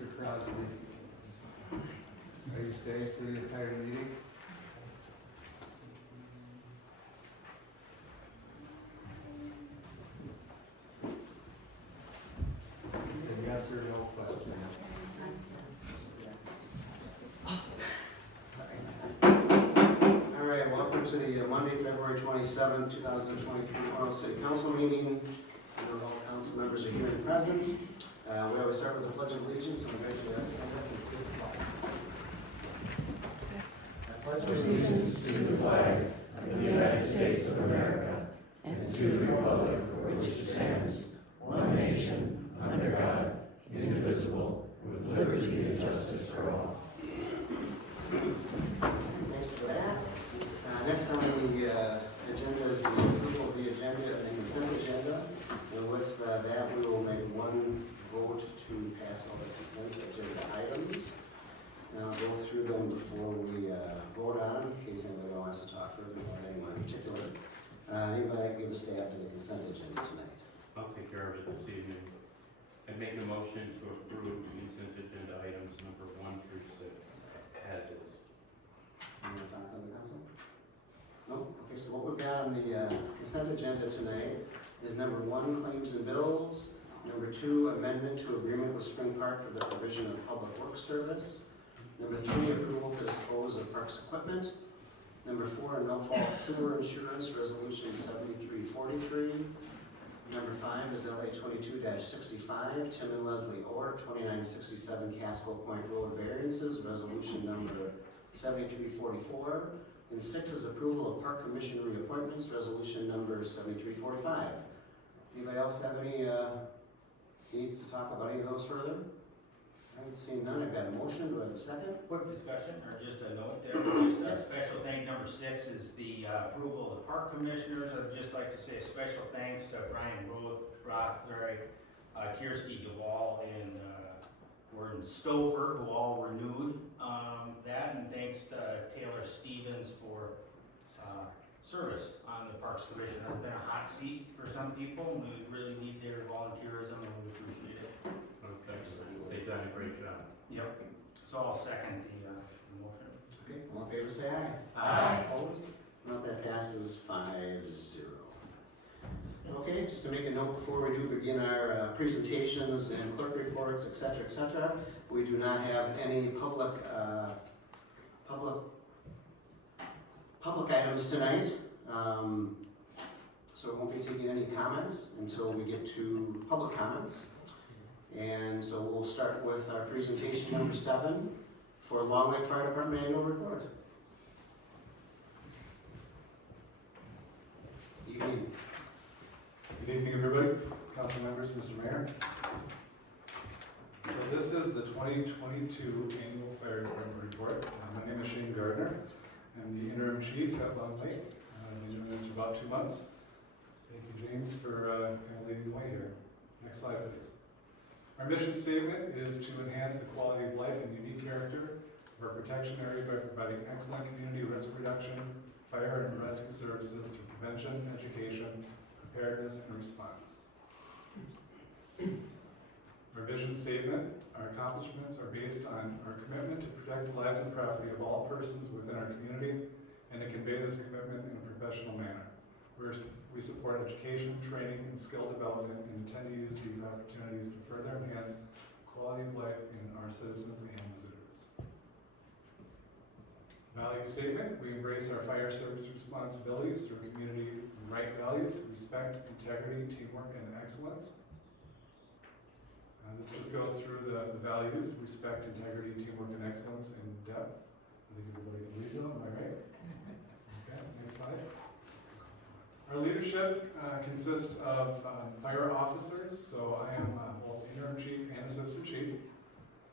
Mr. Crosby. Are you staying for the entire meeting? And yes or no question? All right, welcome to the Monday, February 27th, 2023 Orono City Council meeting. All council members are here and present. We always start with the Pledge of Allegiance, and we're ready to stand up and kiss the flag. I pledge Allegiance to the flag of the United States of America and to the republic for which it stands, one nation, under God, indivisible, with liberty and justice for all. Thanks for that. Next on the agenda is the approval of the agenda and the consent agenda. And with that, we will make one vote to pass all the consent agenda items. And I'll go through them before we vote on them, in case anybody wants to talk further about anyone in particular. Anybody give a stab to the consent agenda tonight? I'll take care of it this evening. I make a motion to approve the consent agenda items number 1 through 6 as is. Any other thoughts on the council? No? Okay, so what we've got on the consent agenda tonight is number 1, claims and bills. Number 2, amendment to agreement with Spring Park for the provision of public works service. Number 3, approval to dispose of parks equipment. Number 4, no-fault sewer insurance, resolution 7343. Number 5 is LA 22-65, Tim and Leslie Orr, 2967 Casco Point Road variances, resolution number 7344. And 6 is approval of park commission reappointments, resolution number 7345. Anybody else have any needs to talk about any of those further? I haven't seen none. I've got a motion. Do I have a second? Quick discussion, or just a note there, just a special thing, number 6 is the approval of the park commissioners. I'd just like to say a special thanks to Brian Roth, Kirsty Duvall, and Gordon Stover, who all renewed that, and thanks to Taylor Stevens for service on the Parks Commission. It's been a hot seat for some people, and we really need their volunteerism, and we appreciate it. They've done a great job. Yep. So I'll second the motion. Okay, all in favor say aye. Aye. Opposed? Well, that passes 5-0. Okay, just to make a note before we do begin our presentations and clerk reports, etc., we do not have any public items tonight. So we won't be taking any comments until we get to public comments. And so we'll start with our presentation number 7 for Long Lake Fire Department annual report. Evening. Good evening, everybody, council members, Mr. Mayor. So this is the 2022 Annual Fire Department Report. My name is Shane Gardner. I'm the interim chief at Long Lake. I've been doing this for about 2 months. Thank you, James, for kind of leading the way here. Next slide, please. Our mission statement is to enhance the quality of life and unique character of our protection area by providing excellent community risk reduction, fire and rescue services through prevention, education, preparedness, and response. Our vision statement, our accomplishments are based on our commitment to protect the lives and property of all persons within our community and to convey this commitment in a professional manner. We support education, training, and skill development and intend to use these opportunities to further enhance quality of life in our citizens and visitors. Value statement, we embrace our fire service responsibilities through community right values, respect, integrity, teamwork, and excellence. This just goes through the values, respect, integrity, teamwork, and excellence in depth. I think everybody can read them, am I right? Okay, next slide. Our leadership consists of fire officers, so I am both interim chief and assistant chief.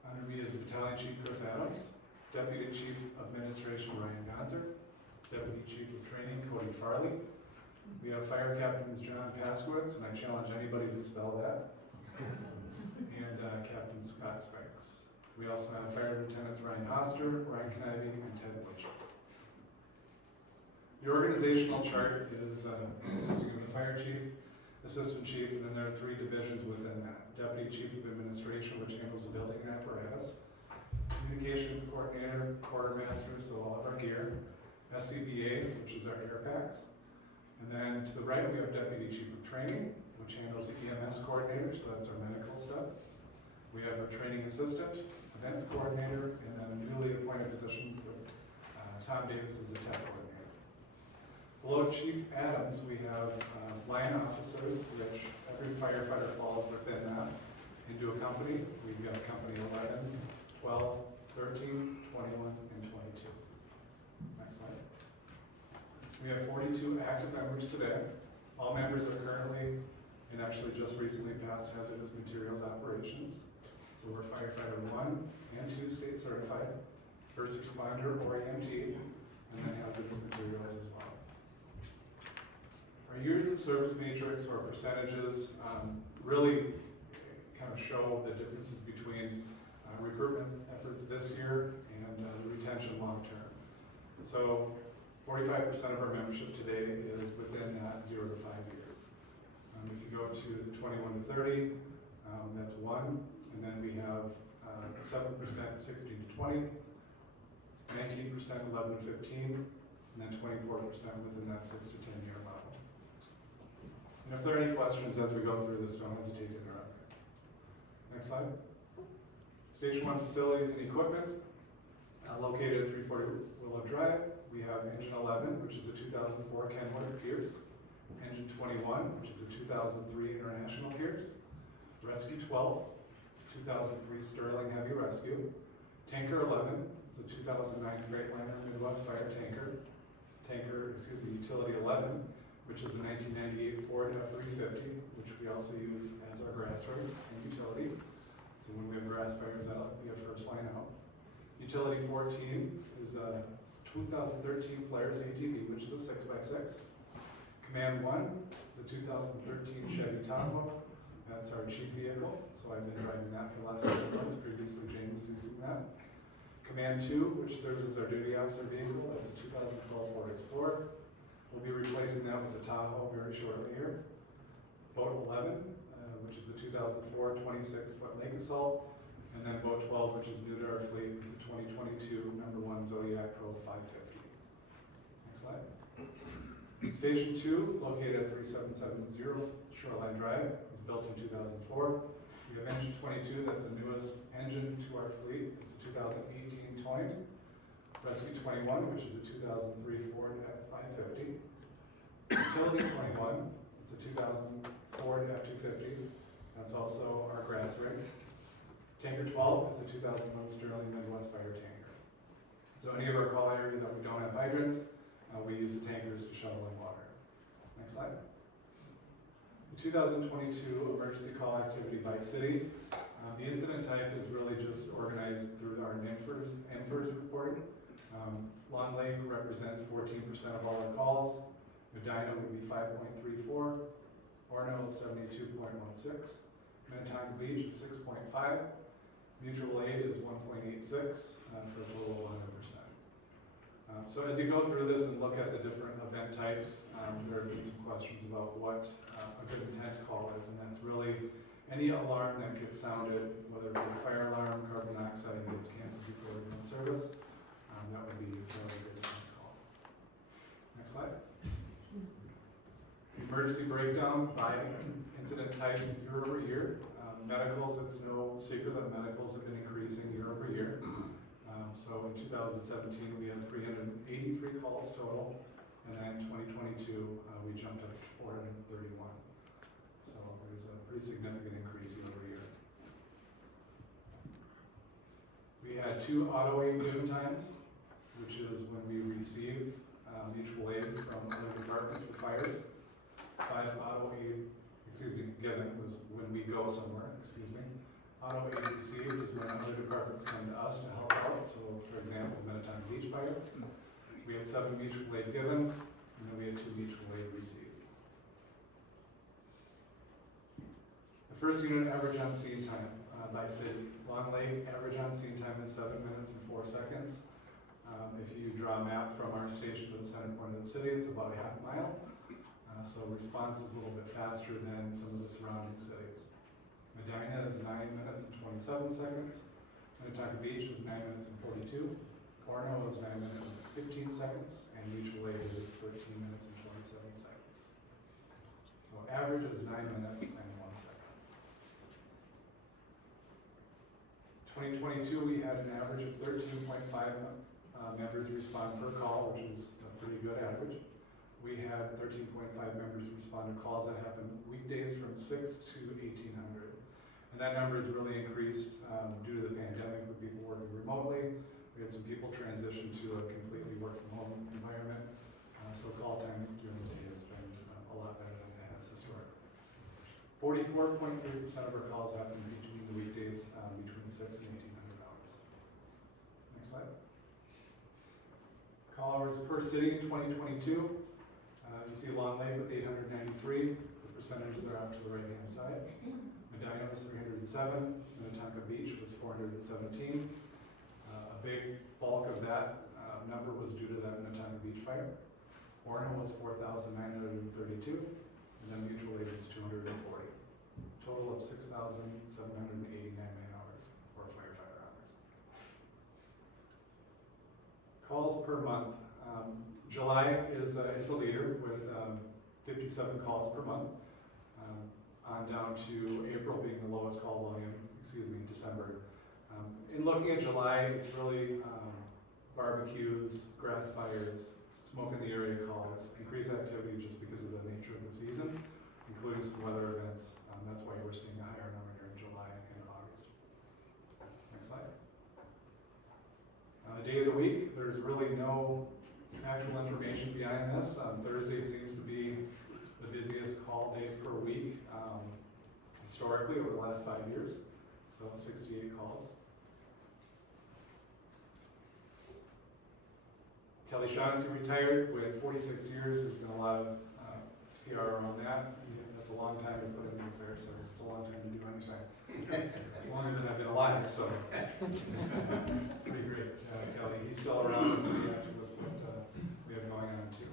Under me is the battalion chief Chris Adams, deputy chief of administration Ryan Gonzer, deputy chief of training Cody Farley. We have fire captains John Paskowitz, and I challenge anybody to spell that, and Captain Scott Spikes. We also have fire lieutenants Ryan Hoster, Ryan Kniby, and Ted Butcher. The organizational chart is consisting of the fire chief, assistant chief, and then there are 3 divisions within that. Deputy Chief of Administration, which handles the building apparatus, Communications Coordinator, Quartermaster, so all of our gear, SCBA, which is our air packs. And then to the right, we have Deputy Chief of Training, which handles the EMS Coordinator, so that's our medical stuff. We have our Training Assistant, Events Coordinator, and then a newly appointed position with Tom Davis as the Tech Coordinator. Below Chief Adams, we have line officers, which every firefighter falls within that, into a company. We've got company 11, 12, 13, 21, and 22. Next slide. We have 42 active members today. All members are currently, and actually just recently passed hazardous materials operations. So we're firefighter 1 and 2 state certified, first responder or EMT, and then hazardous materials as well. Our years of service matrix or percentages really kind of show the differences between recruitment efforts this year and the retention long term. So 45% of our membership today is within that 0 to 5 years. If you go to 21 to 30, that's 1, and then we have 7% 16 to 20, 19% 11 to 15, and then 24% within that 6 to 10 year level. And if there are any questions as we go through this, don't hesitate to interrupt. Next slide. Station 1 facilities and equipment, located at 340 Willow Drive. We have engine 11, which is a 2004 Kenworth Pierce, engine 21, which is a 2003 International Pierce, Rescue 12, 2003 Sterling Heavy Rescue, Tanker 11, it's a 2009 Freightliner Midwest Fire Tanker, Utility 11, which is a 1998 Ford F-350, which we also use as our grass rig and utility. So when we have grass fires, that'll be a first line out. Utility 14 is a 2013 Polaris ATV, which is a 6x6. Command 1 is a 2013 Chevy Tahoe. That's our chief vehicle, so I've been driving that for the last couple of months. Previously, James was using that. Command 2, which serves as our duty officer vehicle, that's a 2012 Ford Explorer. We'll be replacing that with the Tahoe very shortly here. Boat 11, which is a 2004 26-foot Lake Assault. And then Boat 12, which is new to our fleet, it's a 2022 #1 Zodiac Pro 550. Next slide. Station 2, located at 3770 Shoreline Drive, was built in 2004. We have engine 22, that's the newest engine to our fleet. It's a 2018 Toyota. Rescue 21, which is a 2003 Ford F-550. Utility 21, it's a 2000 Ford F-250. That's also our grass rig. Tanker 12 is a 2001 Sterling Midwest Fire Tanker. So any of our call areas that we don't have hydrants, we use the tankers to shovel in water. Next slide. The 2022 emergency call activity by city. The incident type is really just organized through our NFIRS reporting. Long Lake represents 14% of all our calls. Medina would be 5.34. Orono is 72.16. Minnetonka Beach is 6.5. Mutual aid is 1.86 for a total of 100%. So as you go through this and look at the different event types, there have been some questions about what a good intent call is, and that's really any alarm that gets sounded, whether it be a fire alarm, carbon monoxide gets canceled before we're in service, that would be a really good intent call. Next slide. Emergency breakdown by incident type year over year. Medicals, it's no secret that medicals have been increasing year over year. So in 2017, we had 383 calls total, and then 2022, we jumped up to 431. So there's a pretty significant increase year over year. We had 2 auto aid given times, which is when we receive mutual aid from other departments for fires. 5 auto aid, given was when we go somewhere, Auto aid received is when other departments come to us to help out. So for example, Minnetonka Beach Fire, we had 7 mutual aid given, and then we had 2 mutual aid received. The first unit average on scene time by city. Long Lake average on scene time is 7 minutes and 4 seconds. If you draw a map from our station to the center point of the city, it's about a half mile. So response is a little bit faster than some of the surrounding cities. Medina is 9 minutes and 27 seconds. Minnetonka Beach is 9 minutes and 42. Orono is 9 minutes and 15 seconds, and mutual aid is 13 minutes and 27 seconds. So average is 9 minutes and 1 second. 2022, we had an average of 13.5 members respond per call, which is a pretty good average. We had 13.5 members respond to calls that happened weekdays from 6 to 1800. And that number has really increased due to the pandemic with people working remotely. We had some people transition to a completely work from home environment. So call time during the day has been a lot better than it has historically. 44.3% of our calls happen between the weekdays between 6 and 1800 hours. Next slide. Call hours per city in 2022. You see Long Lake with 893. The percentages are out to the right-hand side. Medina was 307. Minnetonka Beach was 417. A big bulk of that number was due to that Minnetonka Beach fire. Orono was 4,932, and then mutual aid was 240. Total of 6,789 man-hours for firefighter hours. Calls per month. July is a leader with 57 calls per month, on down to April being the lowest call volume, December. In looking at July, it's really barbecues, grass fires, smoke in the area calls, increased activity just because of the nature of the season, including some weather events. That's why we're seeing a higher number during July and August. Next slide. The day of the week, there's really no actual information behind this. Thursday seems to be the busiest call day per week historically over the last 5 years, so 68 calls. Kelly Shaughnessy retired with 46 years. There's been a lot of PR around that. That's a long time to put in the fair service. It's a long time to do anything. It's longer than I've been alive, so pretty great. Kelly, he's still around and pretty active with what we have going on too.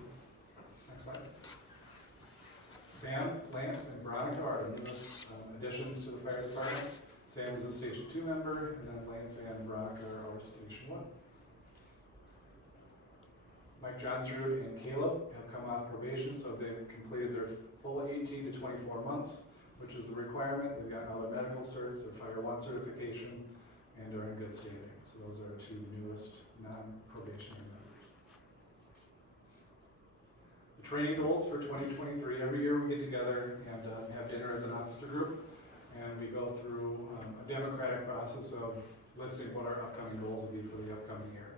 Next slide. Sam, Lance, and Veronica are the newest additions to the fire department. Sam is a Station 2 member, and then Lance and Veronica are our Station 1. Mike Johnsrud and Caleb have come off probation, so they've completed their full 18 to 24 months, which is the requirement. They've got all their medical certs, their Fire 1 certification, and are in good standing. So those are our two newest non-probationary members. The training goals for 2023, every year we get together and have dinner as an officer group, and we go through a democratic process of listing what our upcoming goals will be for the upcoming year.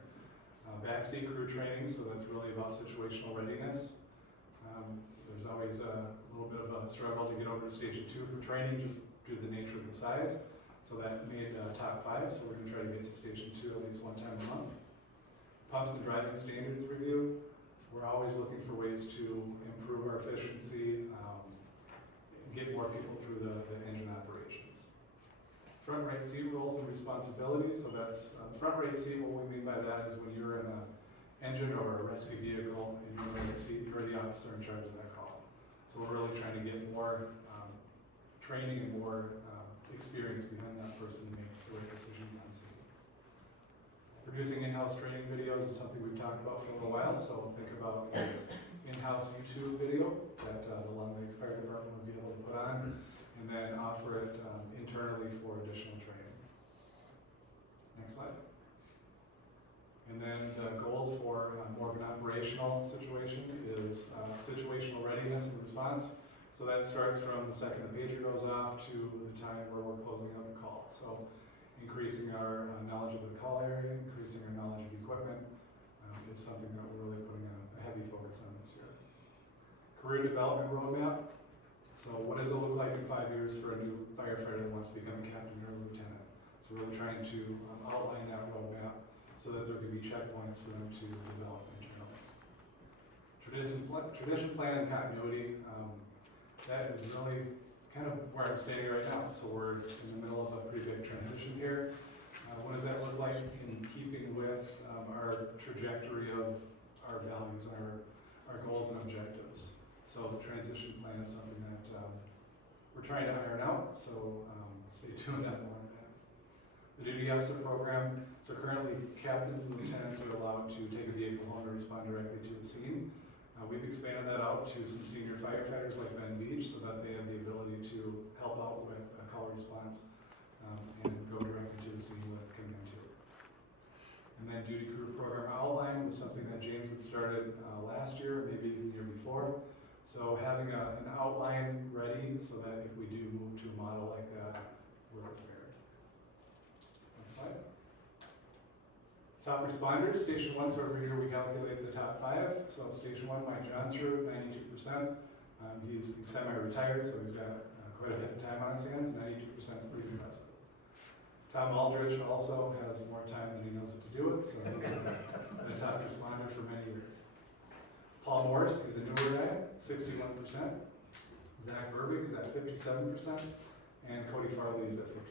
Backseat crew training, so that's really about situational readiness. There's always a little bit of a struggle to get over to Station 2 for training, just due to the nature of the size. So that made top 5, so we're going to try to get to Station 2 at least one time a month. Pumps and driving standards review. We're always looking for ways to improve our efficiency, get more people through the engine operations. Front right seat roles and responsibilities. So that's front right seat. What we mean by that is when you're in an engine or a rescue vehicle and you're in the right seat, you're the officer in charge of that call. So we're really trying to get more training and more experience behind that person to make the right decisions on scene. Producing in-house training videos is something we've talked about for a little while. So think about an in-house YouTube video that the Long Lake Fire Department would be able to put on, and then offer it internally for additional training. Next slide. And then the goals for more of an operational situation is situational readiness and response. So that starts from the second the pager goes off to the time where we're closing out the call. So increasing our knowledge of the call area, increasing our knowledge of equipment is something that we're really putting a heavy focus on this year. Career development roadmap. So what does it look like in 5 years for a new firefighter that wants to become a captain or a lieutenant? So we're really trying to outline that roadmap so that there can be checkpoints for them to develop internally. Tradition, plan, and continuity. That is really kind of where I'm standing right now. So we're in the middle of a pretty big transition here. What does that look like in keeping with our trajectory of our values, our goals and objectives? So the transition plan is something that we're trying to iron out, so stay tuned on more of that. The duty officer program, so currently captains and lieutenants are allowed to take a vehicle home to respond directly to a scene. We've expanded that out to some senior firefighters like Ben Beach so that they have the ability to help out with a call response and go directly to the scene with command to. And then duty crew program outline was something that James had started last year, maybe the year before. So having an outline ready so that if we do move to a model like that, we're prepared. Next slide. Top responders, Station 1, so over here we calculated the top 5. So Station 1, Mike Johnsrud, 92%. He's semi-retired, so he's got quite a bit of time on his hands. 92% is pretty impressive. Tom Aldrich also has more time than he knows what to do with, so he's been a top responder for many years. Paul Morris, he's a newer guy, 61%. Zach Burbig is at 57%. And Cody Farley is at 54%.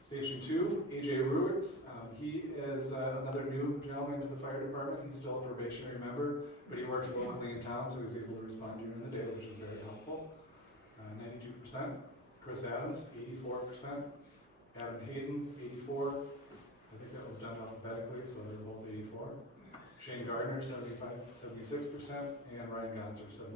Station 2, AJ Ruitz. He is another new gentleman to the fire department. He's still a probationary member, but he works locally in town, so he's able to respond during the day, which is very helpful. 92%. Chris Adams, 84%. Adam Hayden, 84%. I think that was done alphabetically, so they're both 84%. Shane Gardner, 76%. And Ryan Gonser, 74%.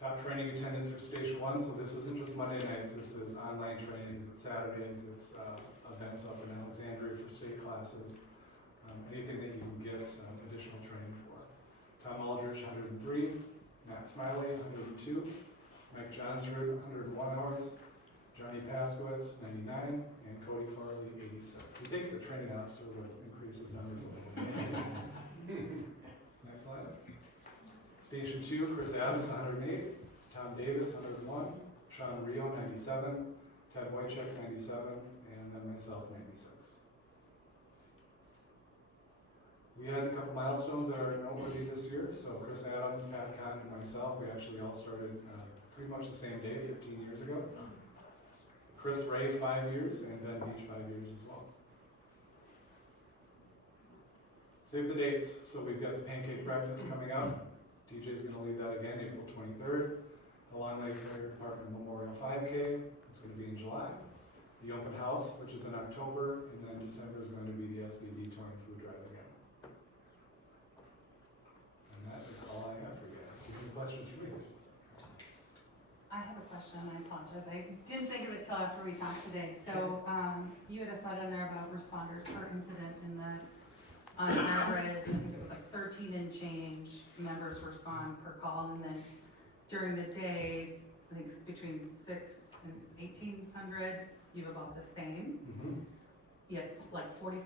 Top training attendance for Station 1, so this isn't just Monday nights, this is online trainings, it's Saturdays, it's events up in Alexandria for state classes, anything that you can get additional training for. Tom Aldrich, 103, Matt Smiley, 102, Mike Johnsrud, 101 hours, Johnny Paskowitz, 99, and Cody Farley, 86. We think the training officer would increase his numbers a little bit. Next slide. Station 2, Chris Adams, 108, Tom Davis, 101, Sean Rio, 97, Ted Wojcik, 97, and then myself, 96. We had a couple milestones that are noteworthy this year, so Chris Adams, Pat Kahn, and myself, we actually all started pretty much the same day, 15 years ago. Chris Ray, 5 years, and Ben Beach, 5 years as well. Save the dates, so we've got the pancake breakfast coming up. DJ's going to lead that again April 23rd. The Long Lake Fire Department Memorial 5K, it's going to be in July. The open house, which is in October, and then December is going to be the SBB Towing Food Drive again. And that is all I have for you guys. Any questions for me? I have a question, I apologize. I didn't think of it till after we talked today. So you had a slide in there about responders per incident and that on average, I think it was like 13 and change members respond per call, and then during the day, I think it's between 6 and 1,800, you have about the same. Mm-hmm. Yet like 44%,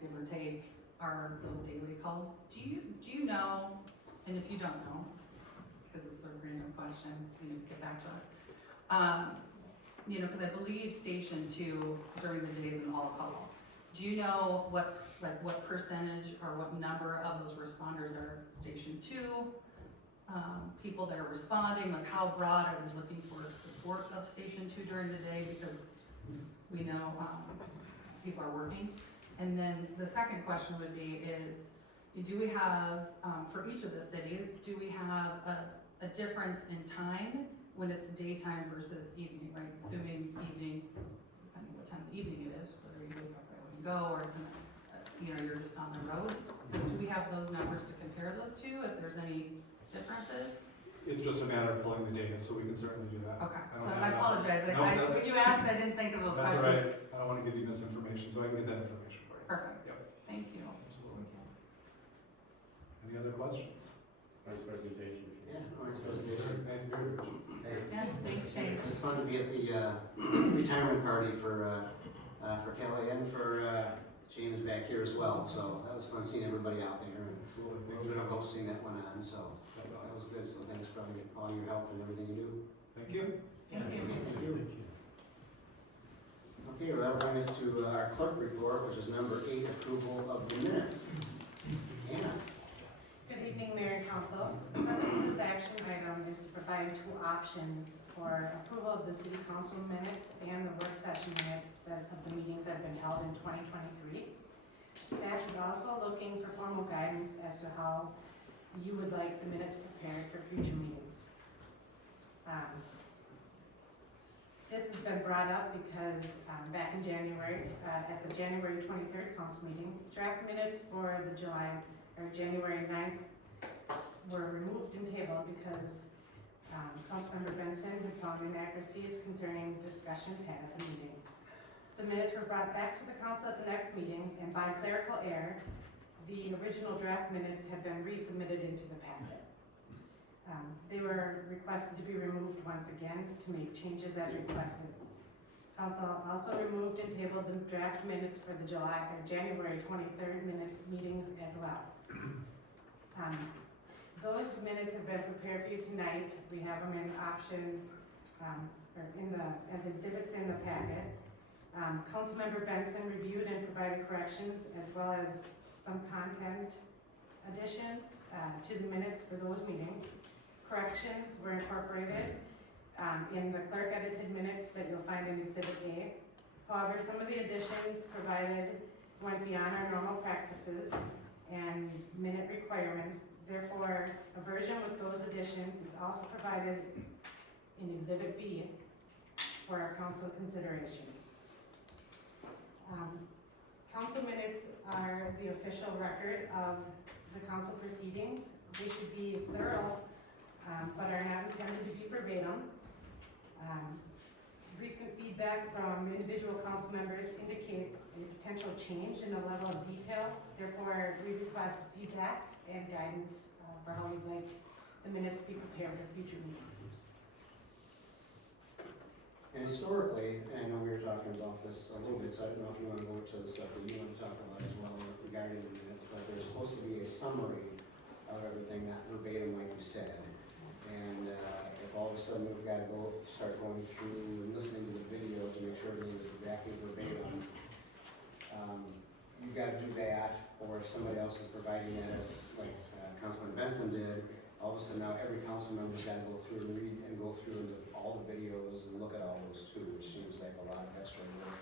give or take, are those daily calls. Do you know, and if you don't know, because it's a random question, please get back to us. You know, because I believe Station 2 during the day is an all call. Do you know what percentage or what number of those responders are Station 2? People that are responding, like how broad are we looking for support of Station 2 during the day, because we know people are working. And then the second question would be do we have, for each of the cities, do we have a difference in time when it's daytime versus evening, right? Assuming evening, depending what time of the evening it is, whether you wake up right when you go or it's in, you're just on the road. So do we have those numbers to compare those two, if there's any differences? It's just a matter of pulling the data, so we can certainly do that. Okay, don't so have I that. apologize. No, When you asked, I didn't think of those That's all questions. right. I don't want to give you misinformation, so I can get that information for you. Perfect. Yep. Thank you. Absolutely. Any other questions? Nice presentation. Yeah, nice presentation. Nice beer. Yeah, thanks, Shane. It's fun to be at the retirement party for Kelly and for James back here as well. So that was fun seeing everybody out there, and Absolutely. Thanks we for were having us. hosting that one on. So that was good. So thanks for all your help and everything you do. Thank you. Thank you. Thank you. Okay, well, that'll bring us to our clerk report, which is number 8, approval of the minutes. Anna. Good evening, Mayor and Council. The purpose of this action item is to provide 2 options for approval of the City Council minutes and the work session minutes of the meetings that have been held in 2023. Staff is also looking for formal guidance as to how you would like the minutes prepared for future meetings. This has been brought up because back in January, at the January 23rd council meeting, draft minutes for the January 9th were removed and tabled because Councilmember Benson had found inaccuracies concerning discussions had at the meeting. The minutes were brought back to the council at the next meeting, and by clerical error, the original draft minutes have been resubmitted into the packet. They were requested to be removed once again to make changes as requested. Council also removed and tabled the draft minutes for the January 23rd meeting as well. Those minutes have been prepared for you tonight. We have them in options, or as exhibits in the packet. Councilmember Benson reviewed and provided corrections as well as some content additions to the minutes for those meetings. Corrections were incorporated in the clerk edited minutes that you'll find in Exhibit A. However, some of the additions provided went beyond our normal practices and minute requirements. Therefore, a version with those additions is also provided in Exhibit B for our council consideration. Council minutes are the official record of the council proceedings. They should be thorough, but are not intended to be verbatim. Recent feedback from individual council members indicates a potential change in the level of detail. Therefore, we request feedback and guidance for how you'd like the minutes to be prepared for future meetings. And historically, and I know we were talking about this a little bit, so I don't know if you want to go to the stuff that you want to talk about as well regarding the minutes, but there's supposed to be a summary of everything, not verbatim like you said. And if all of a sudden we've got to start going through and listening to the video to make sure everything is exactly verbatim, you've got to do that, or if somebody else is providing that, as like Councilman Benson did, all of a sudden now every council member's got to go through and read and go through into all the videos and look at all those too, which seems like a lot of extra work.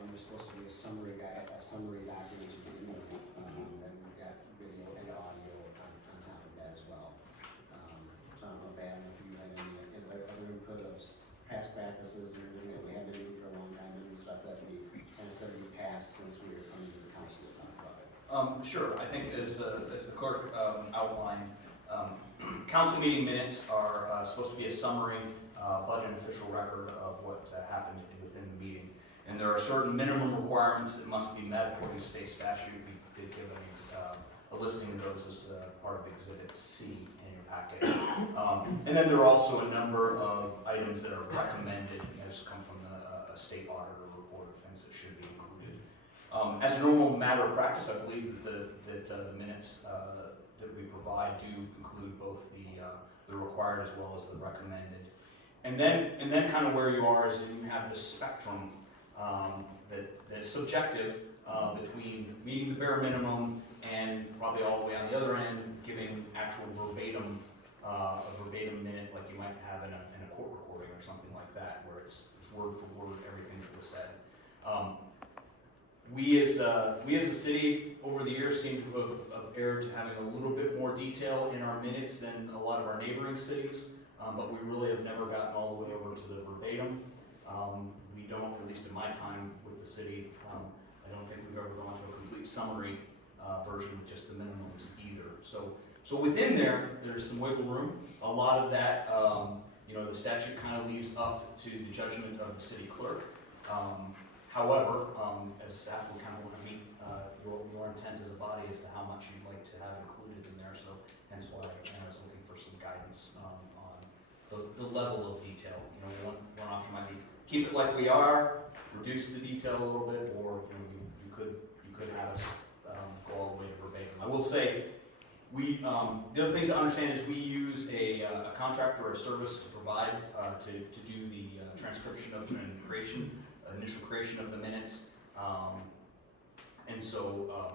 When there's supposed to be a summary document to begin with, and we've got video and audio on top of that as well. So I don't know, Adam, if you had any other input of past practices and everything that we have been doing for a long time and stuff that we kind of said we passed since we were coming to the council to talk about it. Sure. I think as the clerk outlined, council meeting minutes are supposed to be a summary, but an official record of what happened within the meeting. And there are certain minimum requirements that must be met according to state statute. We did give a listing of those as part of Exhibit C in your packet. And then there are also a number of items that are recommended, as come from a state auditor report of things that should be included. As a normal matter of practice, I believe that the minutes that we provide do include both the required as well as the recommended. And then kind of where you are is you have this spectrum that's subjective between meeting the bare minimum and probably all the way on the other end giving actual verbatim, a verbatim minute like you might have in a court recording or something like that, where it's word for word everything that was said. We as a city over the years seem to have erred to having a little bit more detail in our minutes than a lot of our neighboring cities, but we really have never gotten all the way over to the verbatim. We don't, at least in my time with the city, I don't think we've ever gone to a complete summary version with just the minimums either. So within there's some wiggle room. A lot of that, the statute kind of leaves up to the judgment of the city clerk. However, as a staff, we kind of want to meet your intent as a body as to how much you'd like to have included in there. So hence why I was looking for some guidance on the level of detail. One option might be keep it like we are, reduce the detail a little bit, or you could have us go all the way to verbatim. I will say, the other thing to understand is we use a contractor or a service to provide to do the transcription of and initial creation of the minutes, and so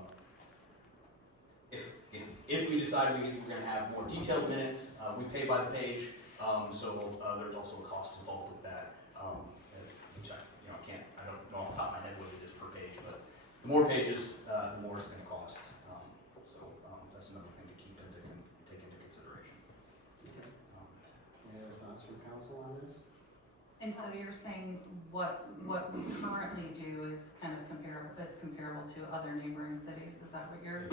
if we decide we're going to have more detailed minutes, we pay by the page. So there's also a cost involved with that, which I don't know off the top of my head what it is per page, but the more pages, the more it's going to cost. So that's another thing to keep into to the council on this. And so you're saying what we currently do is kind of comparable, that's comparable to other neighboring cities, is that what you're,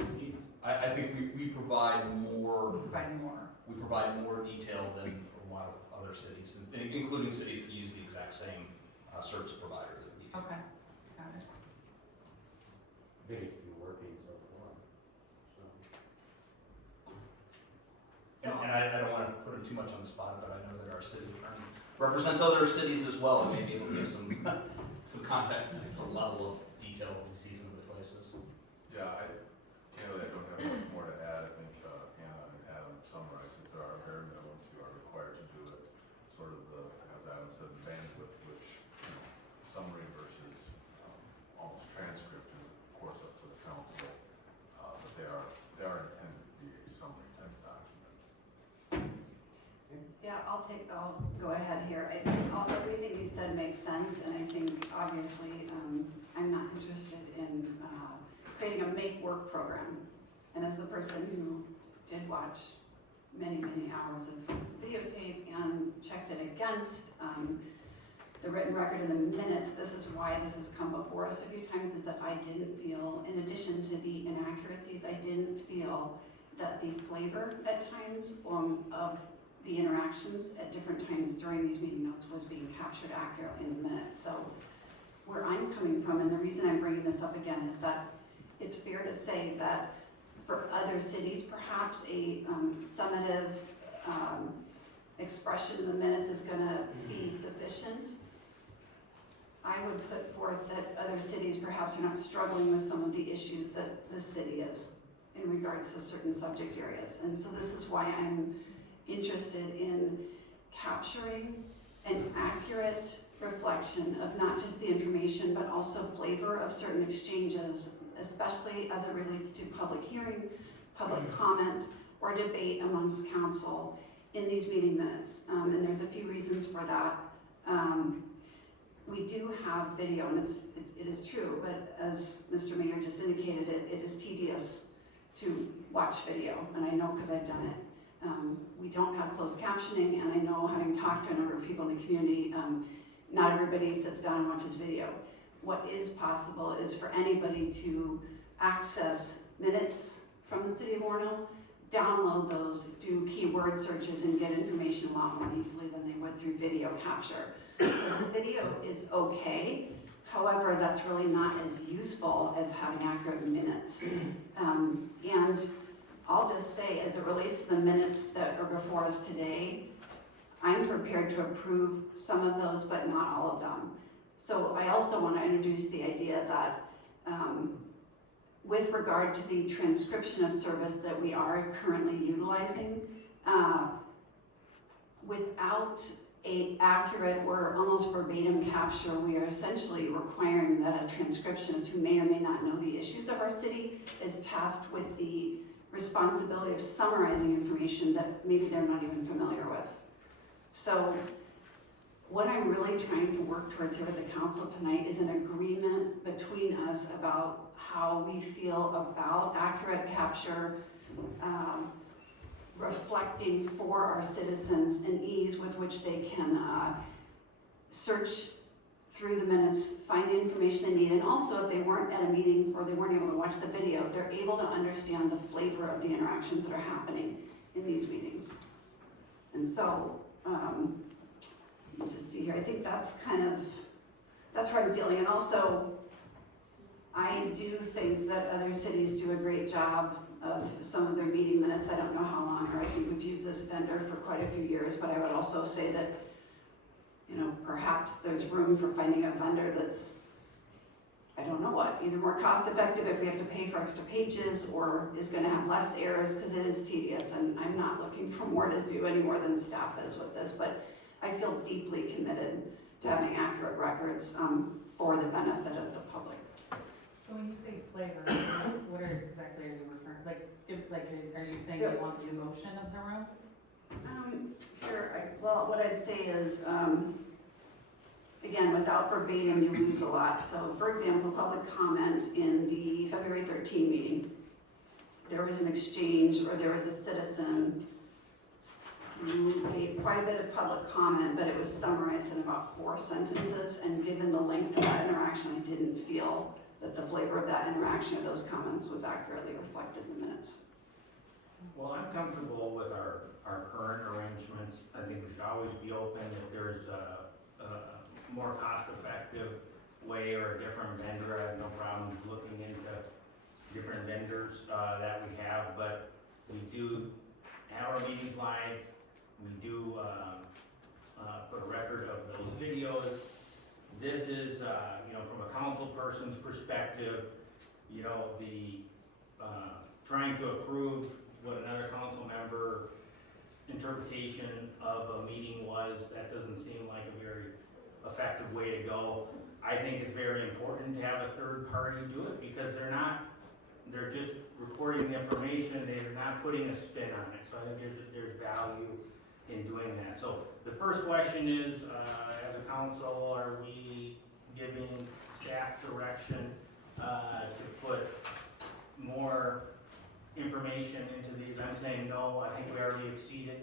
I think we provide more, providing more? we provide more detail than a lot of other cities, including cities that use the exact same service provider that we do. Okay, got it. I think it's been working so far, so. And I don't want to put him too much on the spot, but I know that our city attorney represents other cities as well, and maybe it'll give some, some context as to the level of detail he sees in other places. Yeah, I don't have much more to add. I think Hannah and Adam summarized it. There are bare minimums you are required to do it. Sort of the, as Adam said, the bandwidth, which summary versus almost transcript is of course up to the council. But they are intended to be a summary type document. Yeah, I'll go ahead here. Everything you said makes sense, and I think obviously, I'm not interested in creating a make-work program. And as the person who did watch many, many hours of videotape and checked it against the written record and the minutes, this is why this has come before us a few times, is that I didn't feel, in addition to the inaccuracies, I didn't feel that the flavor at times of the interactions at different times during these meeting notes was being captured accurately in the minutes. So where I'm coming from, and the reason I'm bringing this up again, is that it's fair to say that for other cities, perhaps a summative expression in the minutes is gonna be sufficient. I would put forth that other cities perhaps are not struggling with some of the issues that this city is in regards to certain subject areas. And so this is why I'm interested in capturing an accurate reflection of not just the information, but also flavor of certain exchanges, especially as it relates to public hearing, public comment, or debate amongst council in these meeting minutes. And there's a few reasons for that. We do have video, and it is true, but as Mr. Mayor just indicated, it is tedious to watch video, and I know because I've done it. We don't have closed captioning, and I know, having talked to a number of people in the community, not everybody sits down and watches video. What is possible is for anybody to access minutes from the city of Orono, download those, do keyword searches, and get information a lot more easily than they would through video capture. So the video is okay, however, that's really not as useful as having accurate minutes. And I'll just say, as it relates to the minutes that are before us today, I'm prepared to approve some of those, but not all of them. So I also want to introduce the idea that with regard to the transcriptionist service that we are currently utilizing, without a accurate or almost verbatim capture, we are essentially requiring that a transcriptionist who may or may not know the issues of our city is tasked with the responsibility of summarizing information that maybe they're not even familiar with. So what I'm really trying to work towards here with the council tonight is an agreement between us about how we feel about accurate capture, reflecting for our citizens an ease with which they can search through the minutes, find the information they need, and also if they weren't at a meeting or they weren't able to watch the video, they're able to understand the flavor of the interactions that are happening in these meetings. And so, let me just see here, I think that's where I'm feeling. And also, I do think that other cities do a great job of some of their meeting minutes. I don't know how long, or I think we've used this vendor for quite a few years, but I would also say that, you know, perhaps there's room for finding a vendor that's, I don't know what, either more cost effective if we have to pay for extra pages, or is gonna have less errors, because it is tedious, and I'm not looking for more to do any more than staff is with this, but I feel deeply committed to having accurate records for the benefit of the public. So when you say flavor, what exactly are you referring, are you saying you want the emotion of the room? Well, what I'd say is, again, without verbatim, you lose a lot. So for example, public comment in the February 13 meeting, there was an exchange, or there was a citizen who gave quite a bit of public comment, but it was summarized in about 4 sentences, and given the length of that interaction, I didn't feel that the flavor of that interaction of those comments was accurately reflected in the minutes. Well, I'm comfortable with our current arrangements. I think we should always be open if there's a more cost-effective way or a different vendor. I have no problems looking into different vendors that we have, but we do have our meetings live. We do put a record of those videos. This is, from a council person's perspective, the trying to approve what another council member's interpretation of a meeting was, that doesn't seem like a very effective way to go. I think it's very important to have a third party do it, because they're just recording the information, they're not putting a spin on it. So I think there's value in doing that. So the first question is, as a council, are we giving staff direction to put more information into these? I'm saying no. I think we already exceeded.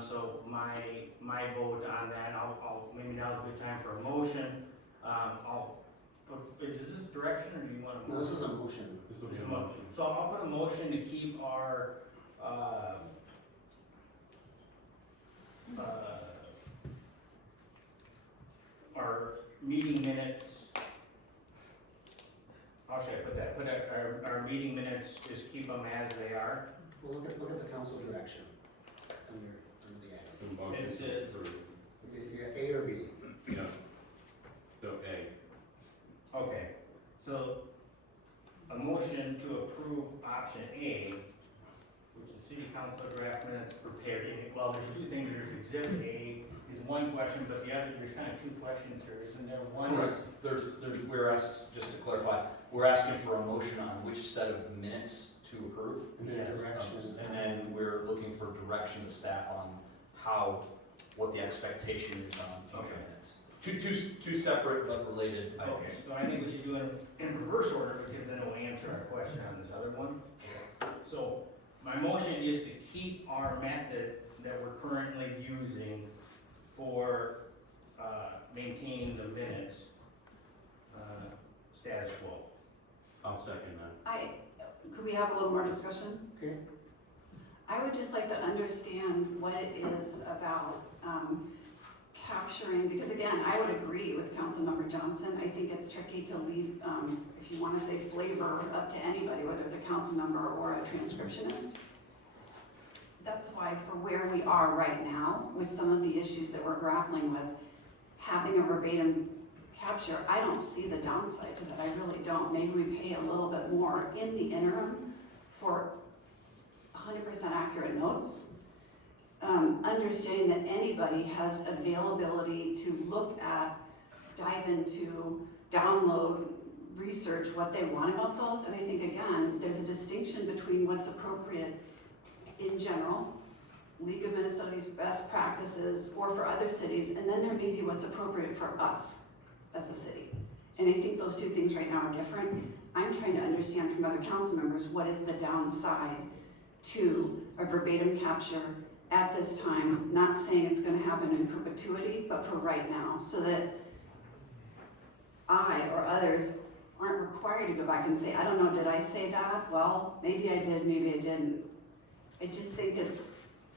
So my vote on that, maybe now's a good time for a motion. Is this direction, or do you want to? No, this is a motion. This will be a motion. So I'll put a motion to keep our meeting minutes. How should I put that? Put our meeting minutes, just keep them as they are. Well, look at the council direction under the item. The motion This to is- approve. You got A or B? Yeah. So A. Okay, so a motion to approve option A, which is city council draft minutes prepared in, well, there's 2 things. There's exhibit A is one question, but the other, there's kind of 2 questions here, isn't there? One is, Just to clarify, we're asking for a motion on which set of minutes to approve. And then Yes. direction. And then we're looking for direction to staff on what the expectation is on future Okay. minutes. Two separate but related okay, items. so I think we should do it in reverse order, because then it will answer our question on this other one. So my motion is to keep our method that we're currently using for maintaining the minutes status quo. I'll second that. Could we have a little more discussion? Okay. I would just like to understand what it is about capturing, because again, I would agree with Councilmember Johnson. I think it's tricky to leave, if you want to say flavor, up to anybody, whether it's a council member or a transcriptionist. That's why for where we are right now, with some of the issues that we're grappling with, having a verbatim capture, I don't see the downside to that. I really don't. Maybe we pay a little bit more in the interim for 100% accurate notes. Understanding that anybody has availability to look at, dive into, download, research what they want about those. And I think, again, there's a distinction between what's appropriate in general, League of Minnesota's best practices, or for other cities, and then there may be what's appropriate for us as a city. And I think those 2 things right now are different. I'm trying to understand from other council members, what is the downside to a verbatim capture at this time, not saying it's gonna happen in perpetuity, but for right now, so that I or others aren't required to go back and say, I don't know, did I say that? Well, maybe I did, maybe I didn't. I just think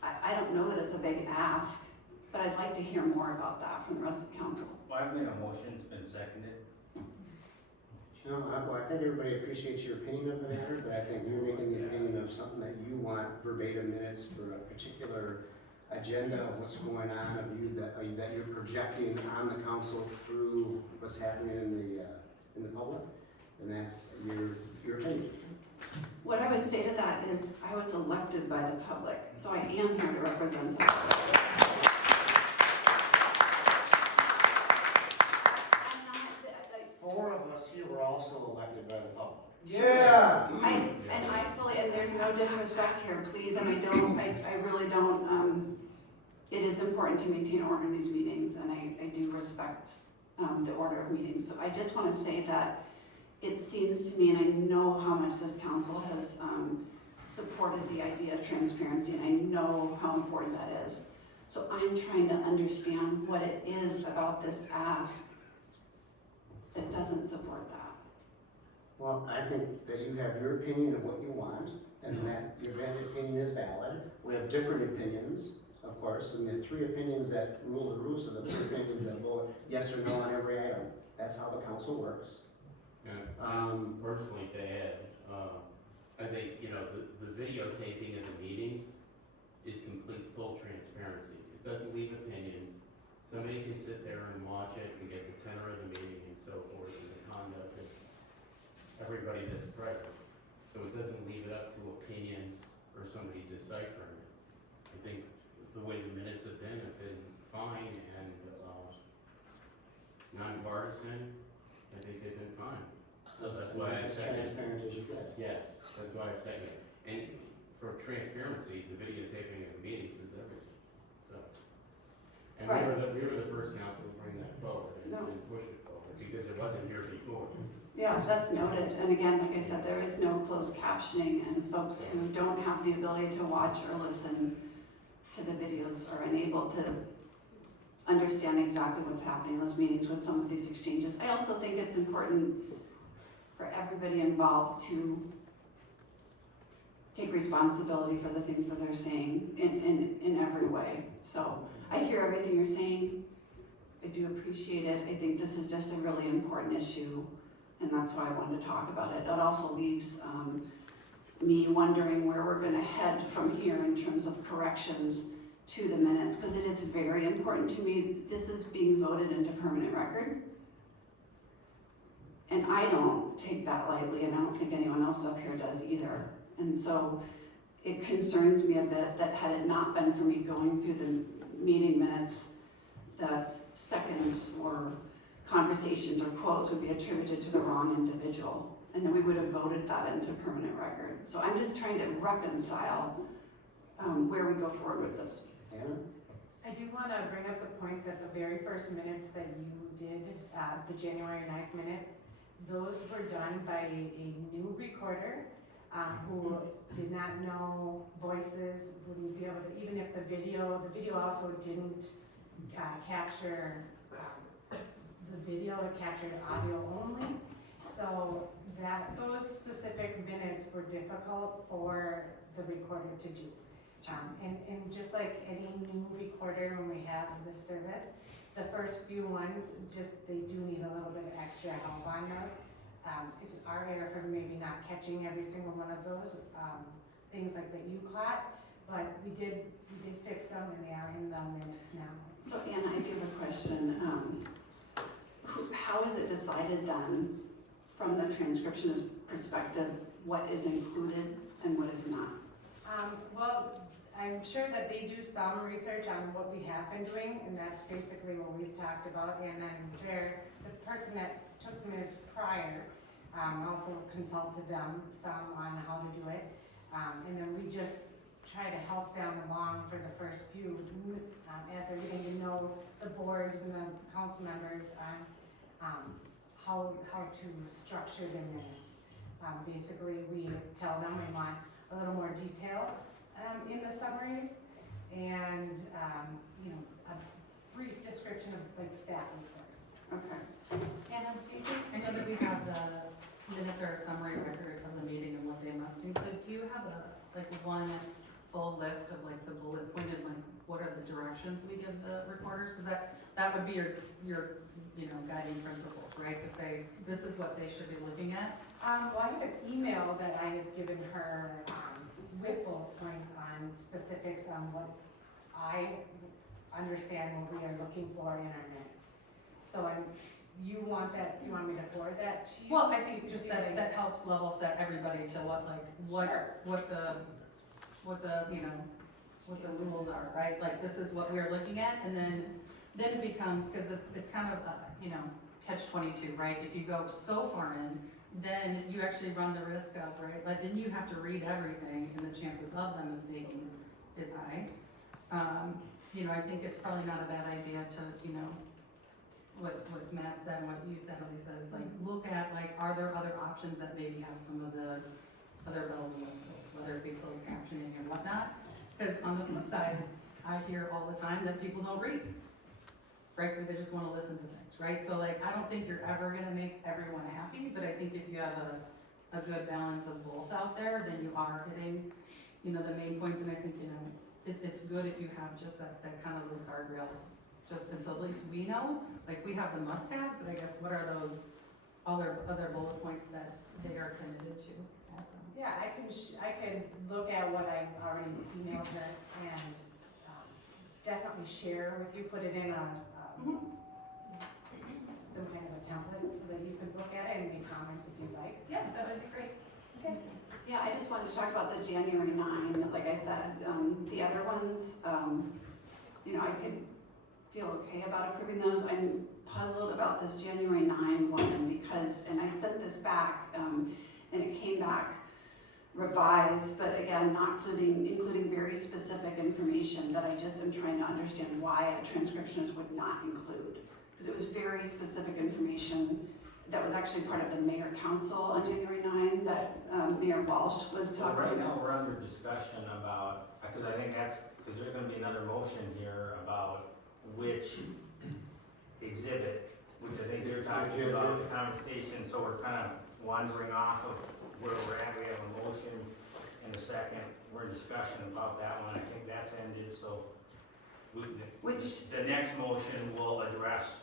I don't know that it's a big ask, but I'd like to hear more about that from the rest of council. Well, I've made a motion, it's been seconded. I think everybody appreciates your opinion of the matter, but I think you're making the opinion of something that you want verbatim minutes for a particular agenda of what's going on, that you're projecting on the council through what's happening in the public, and that's your opinion. What I would say to that is, I was elected by the public, so I am here to represent the public. Four of us here were also elected by the public. Yeah. And there's no disrespect here, please, and I really don't, it is important to maintain order in these meetings, and I do respect, the order of meetings. So I just wanna say that it seems to me, and I know how much this council has, supported the idea of transparency, and I know how important that is. So I'm trying to understand what it is about this ask that doesn't support that. Well, I think that you have your opinion of what you want, and that your opinion is valid. We have different opinions, of course, and the three opinions that rule the roost are the three opinions that vote yes or no on every item. That's how the council works. And personally to add, I think, the videotaping of the meetings is complete full transparency. It doesn't leave opinions. Somebody can sit there and watch it and get the tenor of the meeting and so forth, and the conduct of everybody that's present. So it doesn't leave it up to opinions or somebody deciphering it. I think the way the minutes have been fine and nonpartisan. I think they've been fine. So that's why I It's as second. transparent as you get. Yes, that's why I second it. And for transparency, the videotaping of the meetings is everything, so. And we were the first council to bring that forward and push it forward, because it wasn't here before. Yeah, that's noted, and again, like I said, there is no closed captioning, and folks who don't have the ability to watch or listen to the videos are unable to understand exactly what's happening in those meetings with some of these exchanges. I also think it's important for everybody involved to take responsibility for the things that they're saying in every way. So I hear everything you're saying. I do appreciate it. I think this is just a really important issue, and that's why I wanted to talk about it. It also leaves me wondering where we're gonna head from here in terms of corrections to the minutes, because it is very important to me. This is being voted into permanent record. And I don't take that lightly, and I don't think anyone else up here does either. And so it concerns me a bit that had it not been for me going through the meeting minutes, that seconds or conversations or quotes would be attributed to the wrong individual, and then we would have voted that into permanent record. So I'm just trying to reconcile where we go forward with this. Anna? I do want to bring up the point that the very first minutes that you did, the January 9th minutes, those were done by a new recorder who did not know voices, wouldn't be able to, even if the video also didn't capture the video, it captured audio only. So those specific minutes were difficult for the recorder to do. And just like any new recorder when we have this service, the first few ones, they do need a little bit of extra help on those. It's our error for maybe not catching every single one of those things like that you caught, but we did fix them and they are in the minutes now. So Anna, I do have a question. How is it decided then, from the transcriptionist perspective, what is included and what is not? Well, I'm sure that they do some research on what we have been doing, and that's basically what we've talked about. And then the person that took the minutes prior also consulted them some on how to do it. And then we just try to help them along for the first few, as they're getting to know the boards and the council members on how to structure their minutes. Basically, we tell them we want a little more detail in the summaries, and a brief description of like staff reports. Okay. Anna, do you think, I know that we have the minutes or summary record of the meeting and what they must include. Do you have one full list of the bullet pointed, what are the directions we give the recorders? Because that would be your guiding principles, right? To say, this is what they should be looking at. Well, I have an email that I had given her with bullet points on specifics on what I understand what we are looking for in our minutes. So you want that, do you want me to forward that to you? Well, I think just that helps level set everybody to what the rules are, right? Like, this is what we're looking at, and then it becomes, because it's kind of, catch-22, right? If you go so far in, then you actually run the risk of, right? Like, then you have to read everything, and the chances of them mistaking is high. I think it's probably not a bad idea to, what Matt said and what you said, Lisa, is look at, are there other options that maybe have some of the other bells and whistles, whether it be closed captioning and whatnot. Because on the flip side, I hear all the time that people don't read. Frankly, they just wanna listen to things, right? So like, I don't think you're ever gonna make everyone happy, but I think if you have a good balance of both out there, then you are hitting, you know, the main points, and I think, you know, it's good if you have just that kind of those guardrails. And so at least we know, like, we have the must-haves, but I guess what are those other bullet points that they are committed to also? Yeah, I can look at what I've already emailed her and definitely share with you, put it in some kind of a template so that you can look at it and make comments if you'd like. Yeah, that would be great. Okay. Yeah, I just wanted to talk about the January 9, like I said, the other ones, you know, I could feel okay about approving those. I'm puzzled about this January 9 one because, and I sent this back, and it came back revised, but again, not including very specific information that I just am trying to understand why a transcriptionist would not include. Because it was very specific information that was actually part of the mayor council on January 9 that Mayor Walsh was So talking right about. now, we're under discussion about, because I think because there's gonna be another motion here about which exhibit, which I think they're talking about the conversation, so we're kind of wandering off of where we're at. We have a motion and a second, we're in discussion about that one, I think that's ended, so the next motion will address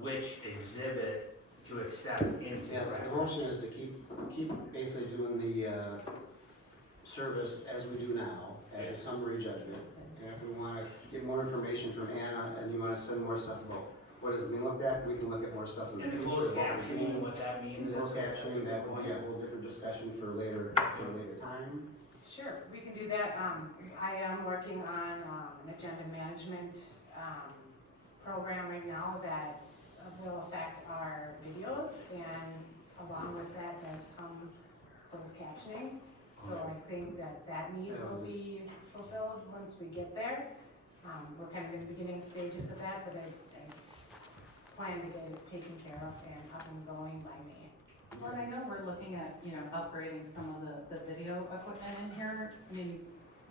which exhibit to accept into Yeah, the the record. motion is to keep basically doing the service as we do now, as a summary judgment. And if we want to get more information from Anna, and you want to send more stuff about what is being looked at, we can look at more stuff in the And the future. closed captioning, what that means. Closed captioning, that will be a whole different discussion for a later time. Sure, we can do that. I am working on an agenda management program right now that will affect our videos, and along with that has come closed captioning. So I think that need will be fulfilled once we get there. We're kind of in the beginning stages of that, but I plan to get it taken care of and up and going by May. Well, and I know we're looking at, you know, upgrading some of the video equipment in here. I mean,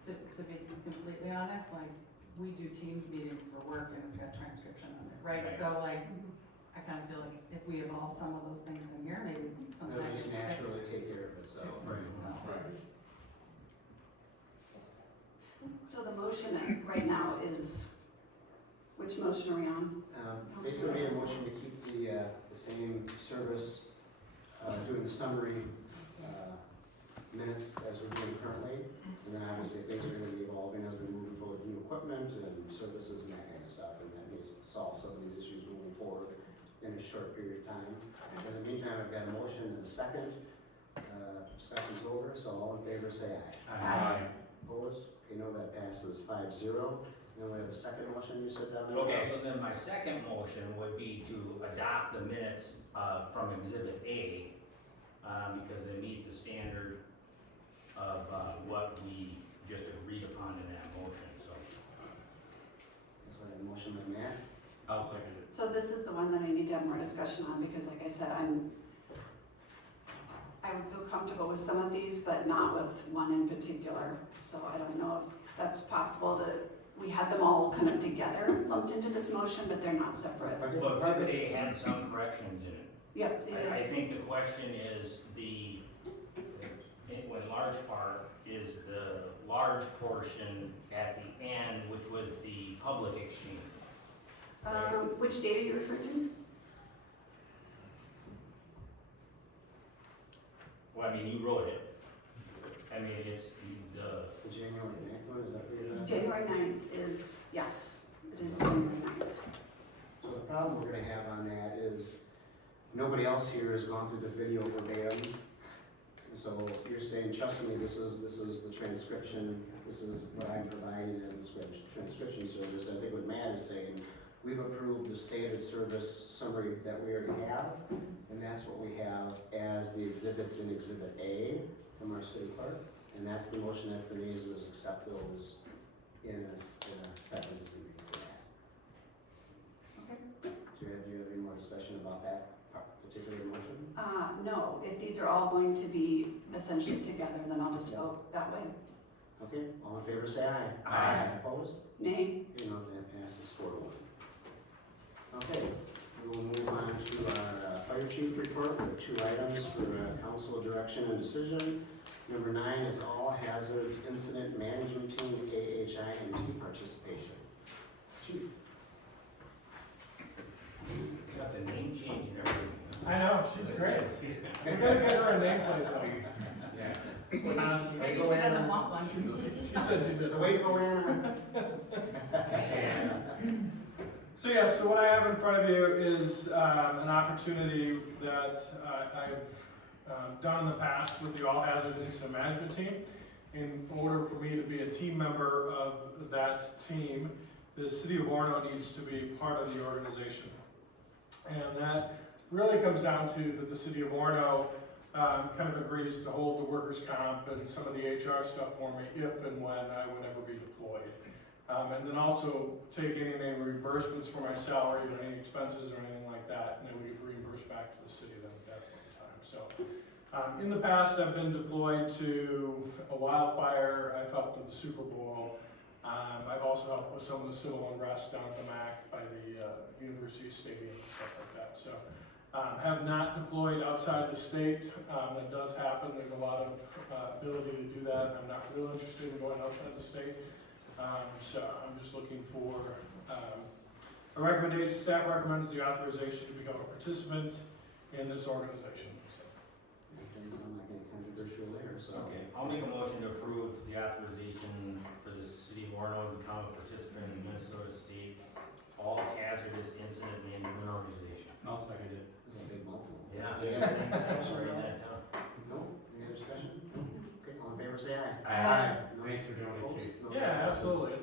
to be completely honest, like, we do Teams meetings for work and it's got transcription on it, right? Right. So like, I kind of feel like if we evolve some of those things in here, maybe It'll sometimes just it's naturally fixed. take care of itself. So the motion right now is, which motion are we on? Basically, a motion to keep the same service, doing the summary minutes as we're doing currently. And then obviously things are gonna be evolving as we move forward with new equipment and services and that kind of stuff. And that needs to solve some of these issues moving forward in a short period of time. In the meantime, I've got a motion and a second. Discussion's over, so all in favor say aye. Aye. Opposed? Okay, no, that passes 5-0. Then we have a second motion you said down there. Okay, so then my second motion would be to adopt the minutes from Exhibit A, because they meet the standard of what we just agreed upon in that motion, so. So I have a motion by Matt. I'll second it. So this is the one that I need to have more discussion on because like I said, I would feel comfortable with some of these, but not with one in particular. So I don't know if that's possible we had them all kind of together lumped into this motion, but they're not separate. Well, Exhibit A had some corrections in it. Yep, they did. I think the question is in large part, is the large portion at the end, which was the public exchange. Which date are you referring to? Well, I mean, you wrote it. I mean, it's The January 9th one, is that what you're? January 9th is, yes, it is January 9th. So the problem we're gonna have on that is, nobody else here has gone through the video verbatim. And so you're saying, trust me, this is the transcription, this is what I'm providing as the transcription service. I think what Matt is saying, we've approved the stated service summary that we already have, and that's what we have as the exhibits in Exhibit A from our city clerk. And that's the motion that the nays was accept those in a second as we read that. Okay. Do you have any more discussion about that particular motion? No, if these are all going to be essentially together, then I'll just vote that way. Okay, all in favor say aye. Aye. Opposed? Nay. Okay, no, that passes 4-1. Okay, we will move on to our fire chief report with 2 items for council direction and decision. Number 9 is all hazards incident management team AHIMT participation. Chief. Got the name change and everything. I know, she's great. We're gonna get her a nameplate though. Maybe she doesn't want one. She said she doesn't. Wait, Joanna. So yeah, so what I have in front of you is an opportunity that I've done in the past with the All Hazard Incident Management Team. In order for me to be a team member of that team, the city of Orono needs to be part of the organization. And that really comes down to that the city of Orono kind of agrees to hold the workers' comp and some of the HR stuff for me if and when I would ever be deployed. And then also take any reimbursements for my salary or any expenses or anything like that, and then we reimburse back to the city then at that point in time. So, in the past, I've been deployed to a wildfire, I've helped with the Super Bowl, I've also helped with some of the civil unrest down at the MAC by the University Stadium and stuff like that. So, have not deployed outside the state, that does happen, there's a lot of ability to do that, I'm not real interested in going outside the state. So I'm just looking for a recommendation. Staff recommends the authorization to become a participant in this organization. That doesn't sound like any controversial there, so. Okay, I'll make a motion to approve the authorization for the city of Orono to become a participant in Minnesota State All Hazardous Incident Management Organization. I'll second it. It's a big mouthful. Yeah. Sorry. Write that down. No, any other discussion? Okay, all in favor say aye. Aye. No? Thanks for doing it, Opposed? Chief. No, Yeah, that passes. absolutely.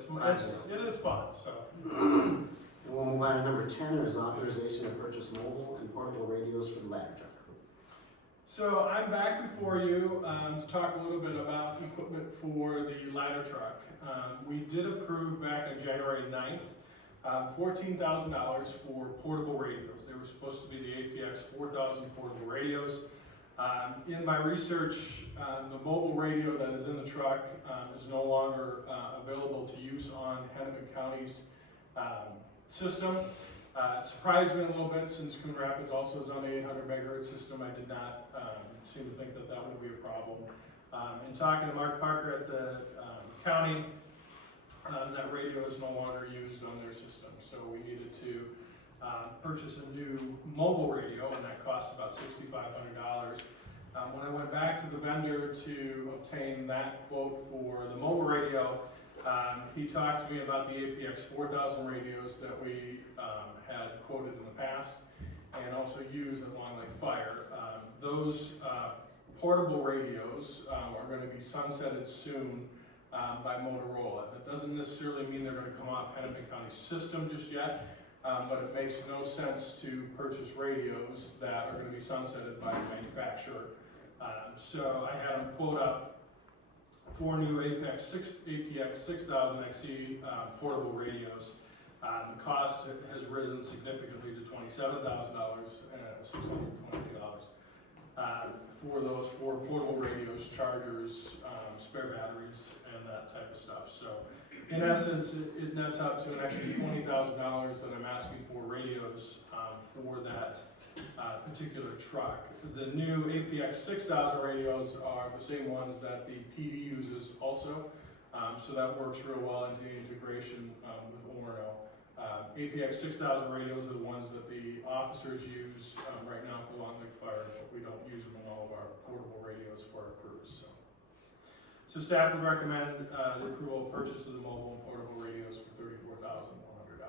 It is fun. So And we'll move on to number 10, is authorization to purchase mobile and portable radios for the ladder truck. So I'm back before you to talk a little bit about equipment for the ladder truck. We did approve back on January 9th, $14,000 for portable radios. They were supposed to be the APX 4000 portable radios. In my research, the mobile radio that is in the truck is no longer available to use on Hennepin County's system. It surprised me a little bit since Coon Rapids also is on the 800 megahertz system. I did not seem to think that that would be a problem. In talking to Mark Parker at the county, that radio is no longer used on their system. So we needed to purchase a new mobile radio, and that cost about $6,500. When I went back to the vendor to obtain that quote for the mobile radio, he talked to me about the APX 4000 radios that we had quoted in the past and also used at Long Lake Fire. Those portable radios are going to be sunsetted soon by Motorola. That doesn't necessarily mean they're going to come off Hennepin County system just yet, but it makes no sense to purchase radios that are going to be sunsetted by the manufacturer. So I had them quote up 4 new APX 6000 XE portable radios. The cost has risen significantly to $27,000 and $622 for those 4 portable radios, chargers, spare batteries, and that type of stuff. So in essence, it nets out to an extra $20,000 that I'm asking for radios for that particular truck. The new APX 6000 radios are the same ones that the PD uses also, so that works real well into the integration with Orono. APX 6000 radios are the ones that the officers use right now for Long Lake Fire, but we don't use them in all of our portable radios for our crews. So staff would recommend the approval of purchase of the mobile and portable radios for $34,100.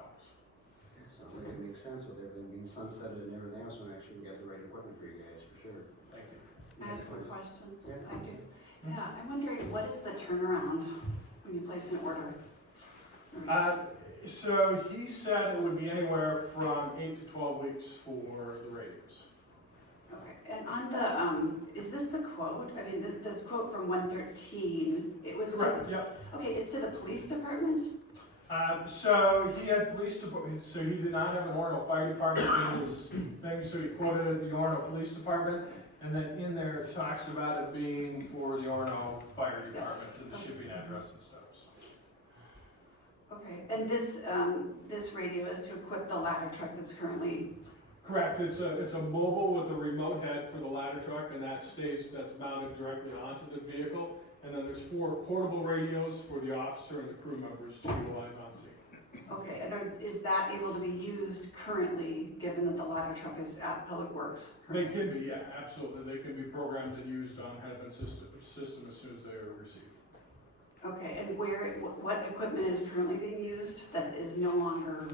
Sounds like it makes sense with everything being sunsetted and everything else, we'll make sure we got the right equipment for you guys, for sure. Thank you. I have some questions. Yeah. I do. Yeah, I'm wondering, what is the turnaround when you place an order? So he said it would be anywhere from 8 to 12 weeks for the radios. Okay, and on the, is this the quote? I mean, this quote from 113, it was to Correct, the, yep. okay, it's to the police department? So he had police department, so he did not have an Orono Fire Department in his thing, so he quoted the Orono Police Department. And then in there it talks about it being for the Orono Fire Department, to the shipping address and stuff, so. Okay, and this radio is to equip the ladder truck that's currently, Correct, it's a mobile with a remote head for the ladder truck, and that's mounted directly onto the vehicle. And then there's 4 portable radios for the officer and the crew members to utilize on scene. okay, and is that able to be used currently, given that the ladder truck is at Public Works? They can be, yeah, absolutely, they can be programmed and used on Headman system as soon as they are received. Okay, and what equipment is currently being used that is no longer?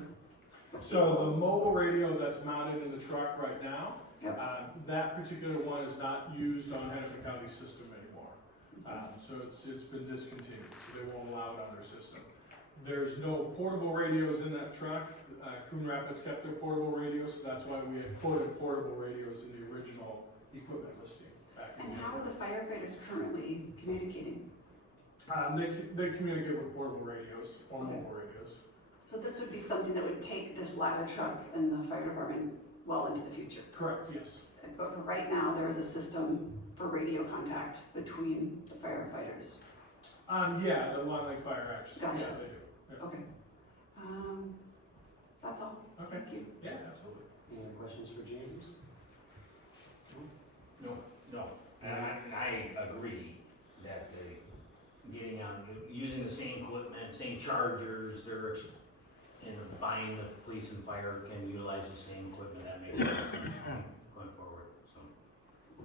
So the mobile radio that's mounted in the truck right now, Yep. that particular one is not used on Hennepin County system anymore. So it's been discontinued, so they won't allow it on their system. There's no portable radios in that truck. Coon Rapids kept their portable radios, so that's why we had quoted portable radios in the original equipment listing back in And how are January. the firefighters currently communicating? They communicate with portable radios or Okay. mobile radios. So this would be something that would take this ladder truck and the fire department well into the future. Correct, yes. But for right now, there is a system for radio contact between the firefighters. Yeah, the Long Lake Fire Action. Gotcha. Yeah, they do. Yeah. Okay. That's all. Okay, Thank you. yeah, absolutely. Any other questions for James? No, and I agree that using the same equipment, same chargers, and buying with police and fire can utilize the same equipment, that makes sense going forward, so.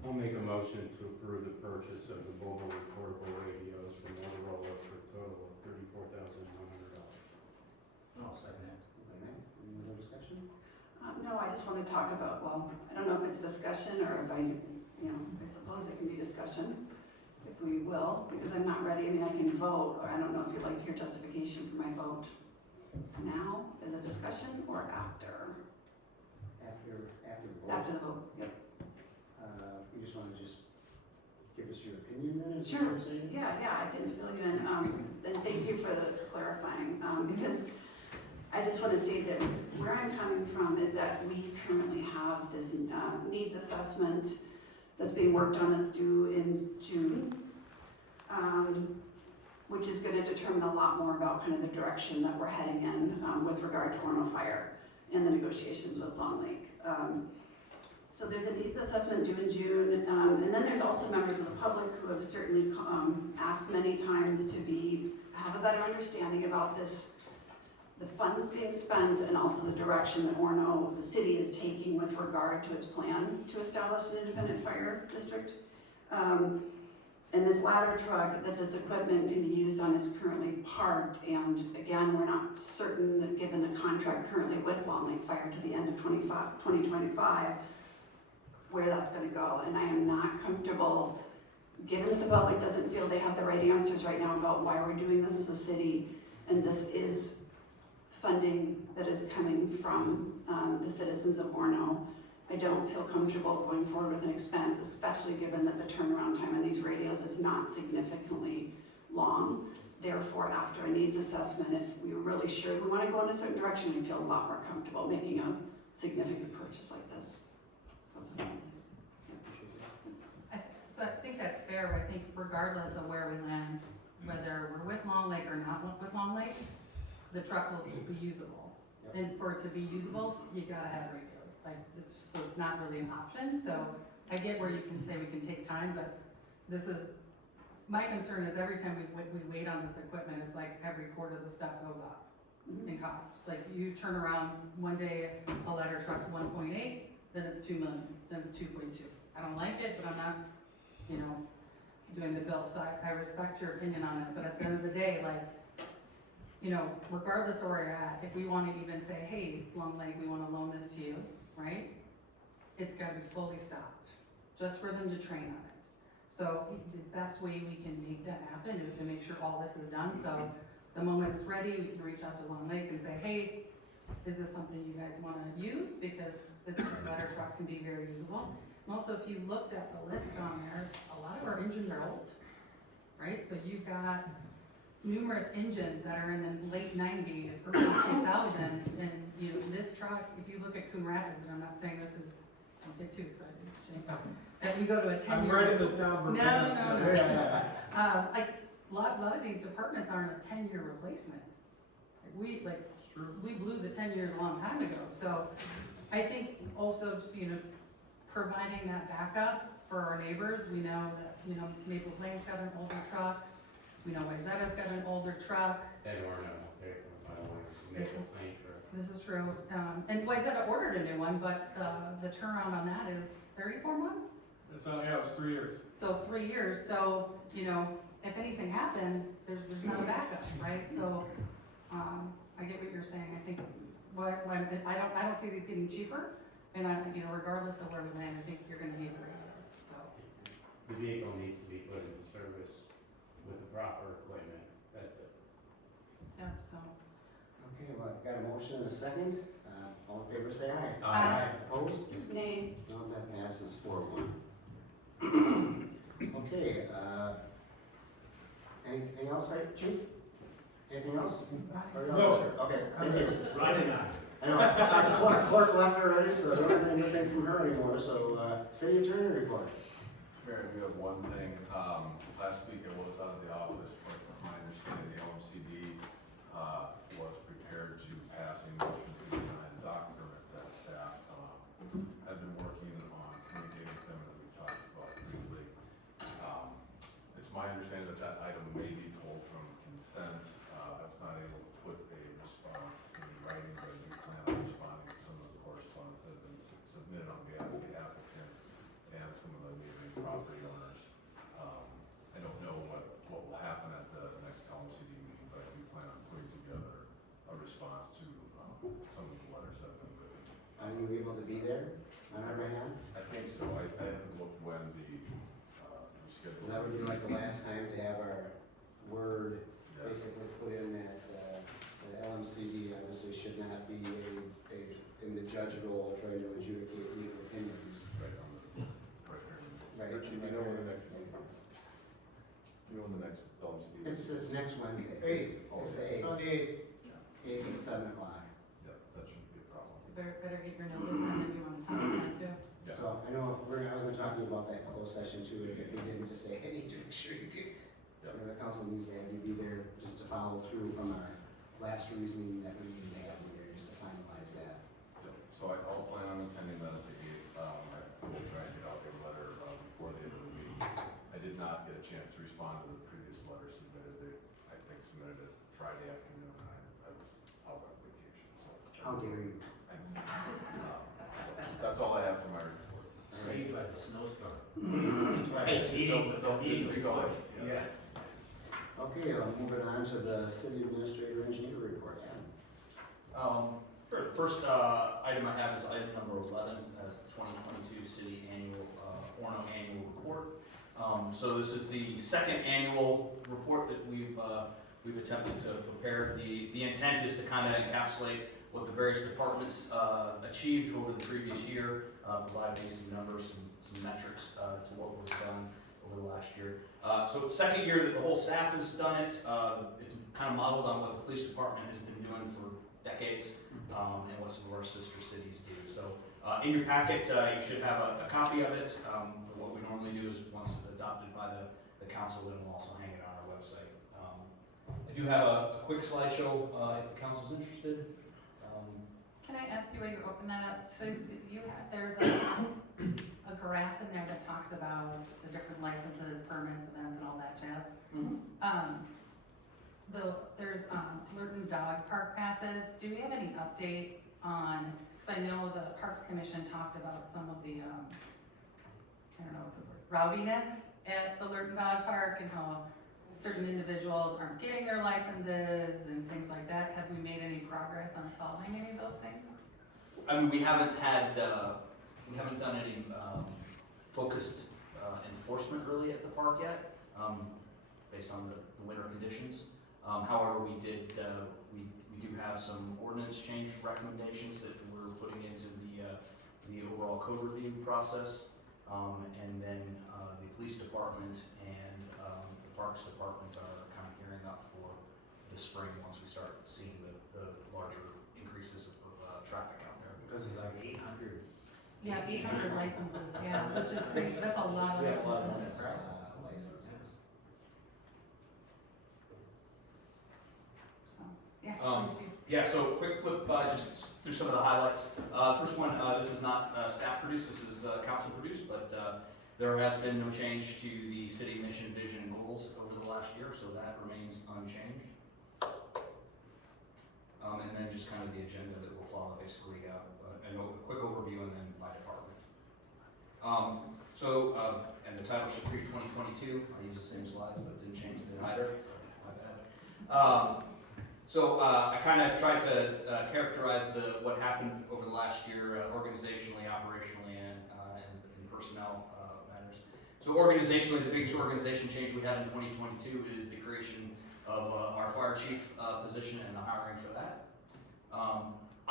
I'll make a motion to approve the purchase of the mobile and portable radios from Motorola for a total of $34,100. I'll second it. Okay, any other discussion? No, I just want to talk about, well, I don't know if it's discussion or if I suppose it can be discussion, if we will, because I'm not ready. I mean, I can vote, or I don't know if you'd like to hear justification for my vote now as a discussion or after? After the vote? After the vote, yep. You just wanna give us your opinion then, is what Sure. you're saying? Yeah, I can fill you in, and thank you for the clarifying, because I just want to state that where I'm coming from is that we currently have this needs assessment that's being worked on, that's due in June, which is going to determine a lot more about kind of the direction that we're heading in with regard to Orono Fire and the negotiations with Long Lake. So there's a needs assessment due in June, and then there's also members of the public who have certainly asked many times to have a better understanding about this, the funds being spent, and also the direction that Orono, the city, is taking with regard to its plan to establish an independent fire district. And this ladder truck that this equipment can be used on is currently parked, and again, we're not certain that given the contract currently with Long Lake Fire to the end of 2025, where that's gonna go, and I am not comfortable, given that the public doesn't feel they have the right answers right now about why we're doing this as a city, and this is funding that is coming from the citizens of Orono. I don't feel comfortable going forward with an expense, especially given that the turnaround time on these radios is not significantly long. Therefore, after a needs assessment, if we were really sure we want to go in a certain direction, we feel a lot more comfortable making a significant purchase like this. So that's what I'm saying. So I think that's fair. I think regardless of where we land, whether we're with Long Lake or not with Long Lake, the truck will be usable. Yep. And for it to be usable, you gotta have radios. So it's not really an option. So I get where you can say we can take time, but my concern is every time we wait on this equipment, it's like every quarter the stuff goes up in cost. Like you turn around one day, a ladder truck's 1.8, then it's 2 million, then it's 2.2. I don't like it, but I'm not, doing the bill. So I respect your opinion on it. But at the end of the day, regardless of where you're at, if we want to even say, hey, Long Lake, we want to loan this to you, right? It's got to be fully stocked, just for them to train on it. So the best way we can make that happen is to make sure all this is done. So the moment it's ready, we can reach out to Long Lake and say, hey, is this something you guys want to use? Because the ladder truck can be very usable. And also, if you looked at the list on there, a lot of our engines are old, right? So you've got numerous engines that are in the late nineties, early 2000s, and, you know, this truck, if you look at Coon Rapids, and I'm not saying this is, don't get too excited, Jim, that we go to a 10-year. I'm writing this down for. No, like, a lot of these departments aren't a 10-year replacement. We blew the 10 years a long time ago, so I think also, you know, providing that backup for our neighbors, we know that, you know, Maple Plains got an older truck, we know Wayzata's got an older truck, That Orono, by the way, This Maple is- Plains, or this is true, and Wayzata ordered a new one, but, the turnaround on that is 34 months? It's on, yeah, it was 3 years. So 3 years, so, you know, if anything happens, there's not a backup, right? So, I get what you're saying, I think, I don't see these getting cheaper, and you know, regardless of where we land, I think you're gonna need the radios, so. the vehicle needs to be put into service with the proper equipment, that's it. Yep, so. Okay, well, I've got a motion and a second. All in favor, say aye. Aye. Opposed? Nay. No, that passes 4-1. Okay, anything else, right, Chief? Anything else? No, sir. Okay, thank you. Running on. I know, our clerk left already, so I don't have anything from her anymore, so, city attorney report. Mayor, I do have one thing. Last week I was out of the office, but from my understanding, the LMCD was prepared to pass a motion to deny the dock permit that staff had been working on communicating with them that we talked about briefly. It's my understanding that that item may be pulled from consent. I was not able to put a response in writing, but I do plan on responding to some of the correspondence that has been submitted on behalf of the applicant and some of the neighboring property owners. I don't know what will happen at the next LMCD meeting, but I do plan on putting together a response to some of the letters that have been written. Are you able to be there on our behalf? I think so. I haven't looked when the schedule. That would be like the last time to have our word Yeah. basically put in at the LMCD. Obviously should not be in the judge role trying to adjudicate legal opinions. Right on the, right here. Right. Richie, do you know when the next meeting is? Do you know when the next LMCD is? It's next Wednesday. Oh, It's the okay. 8th. the 8th at 7 o'clock. Yeah, that shouldn't be a problem. So better get your notice in if you wanna talk about it too. Yeah. So I know I was talking about that in closed session too, if we didn't just say, hey, to make sure you get, you know, the council needs to have you be there just to follow through from our last reasoning that we need to have you there just to finalize that. Yep. So I'll plan on attending that at the gate. I will try and get out a letter before the end of the meeting. I did not get a chance to respond to the previous letter submitted. They, I think, submitted it Friday afternoon, and I was out on vacation, so. How dare you? So that's all I have for my report. Saved by the snowstorm. It's big going. Yeah. Okay, moving on to the city administrator engineer report, Adam. First item I have is item number 11, as the 2022 city annual, Orono annual report. So this is the second annual report that we've attempted to prepare. The intent is to kind of encapsulate what the various departments achieved over the previous year, provide basic numbers, some metrics to what was done over the last year. So second year that the whole staff has done it. It's kind of modeled on what the police department has been doing for decades, and what some of our sister cities do. So in your packet, you should have a copy of it. What we normally do is once adopted by the council, then we'll also hang it on our website. I do have a quick slideshow if the council's interested. Can I ask you while you open that up, so there's a graph in there that talks about the different licenses, permits, events, and all that jazz. There's Lurton Dog Park passes, do we have any update on, because I know the Parks Commission talked about some of the, I don't know what the word, rowdiness at the Lurton Dog Park and how certain individuals aren't getting their licenses and things like that. Have we made any progress on solving any of those things? I mean, we haven't done any focused enforcement really at the park yet, based on the winter conditions. However, we do have some ordinance change recommendations that we're putting into the overall code review process, and then the police department and the parks department are kind of gearing up for this spring once we start seeing the larger increases of traffic out there. Because it's like 800. Yeah, 800 licenses, yeah, which is crazy, that's a lot of We have a lot of licenses. licenses. So, yeah, Um, please do. Yeah, so quick flip, just through some of the highlights. First one, this is not staff produced, this is council produced, but there has been no change to the city mission, vision, and goals over the last year, so that remains unchanged. And then just kind of the agenda that will follow, basically, a quick overview and then by department. And the title should read 2022. I use the same slides, but didn't change the either, so my bad. I kind of tried to characterize what happened over the last year, organizationally, operationally, and in personnel matters. So organizationally, the biggest organization change we had in 2022 is the creation of our fire chief position and the hiring for that.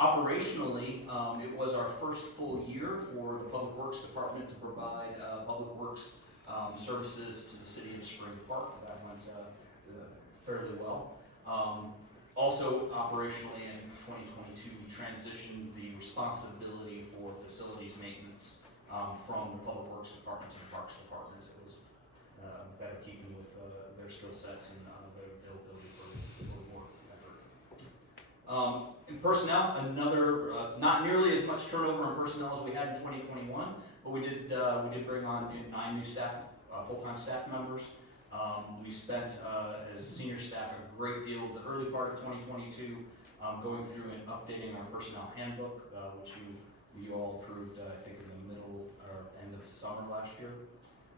Operationally, it was our first full year for the Public Works Department to provide public works services to the city of Spring Park. That went fairly well. Also, operationally in 2022, we transitioned the responsibility for facilities maintenance from the Public Works Department to the Parks Department. It was better keeping with their skill sets and their availability for work effort. In personnel, not nearly as much turnover in personnel as we had in 2021, but we did bring on 9 new staff, full-time staff members. We spent, as senior staff, a great deal of the early part of 2022 going through and updating our personnel handbook, which you all approved, I think, in the middle or end of summer last year.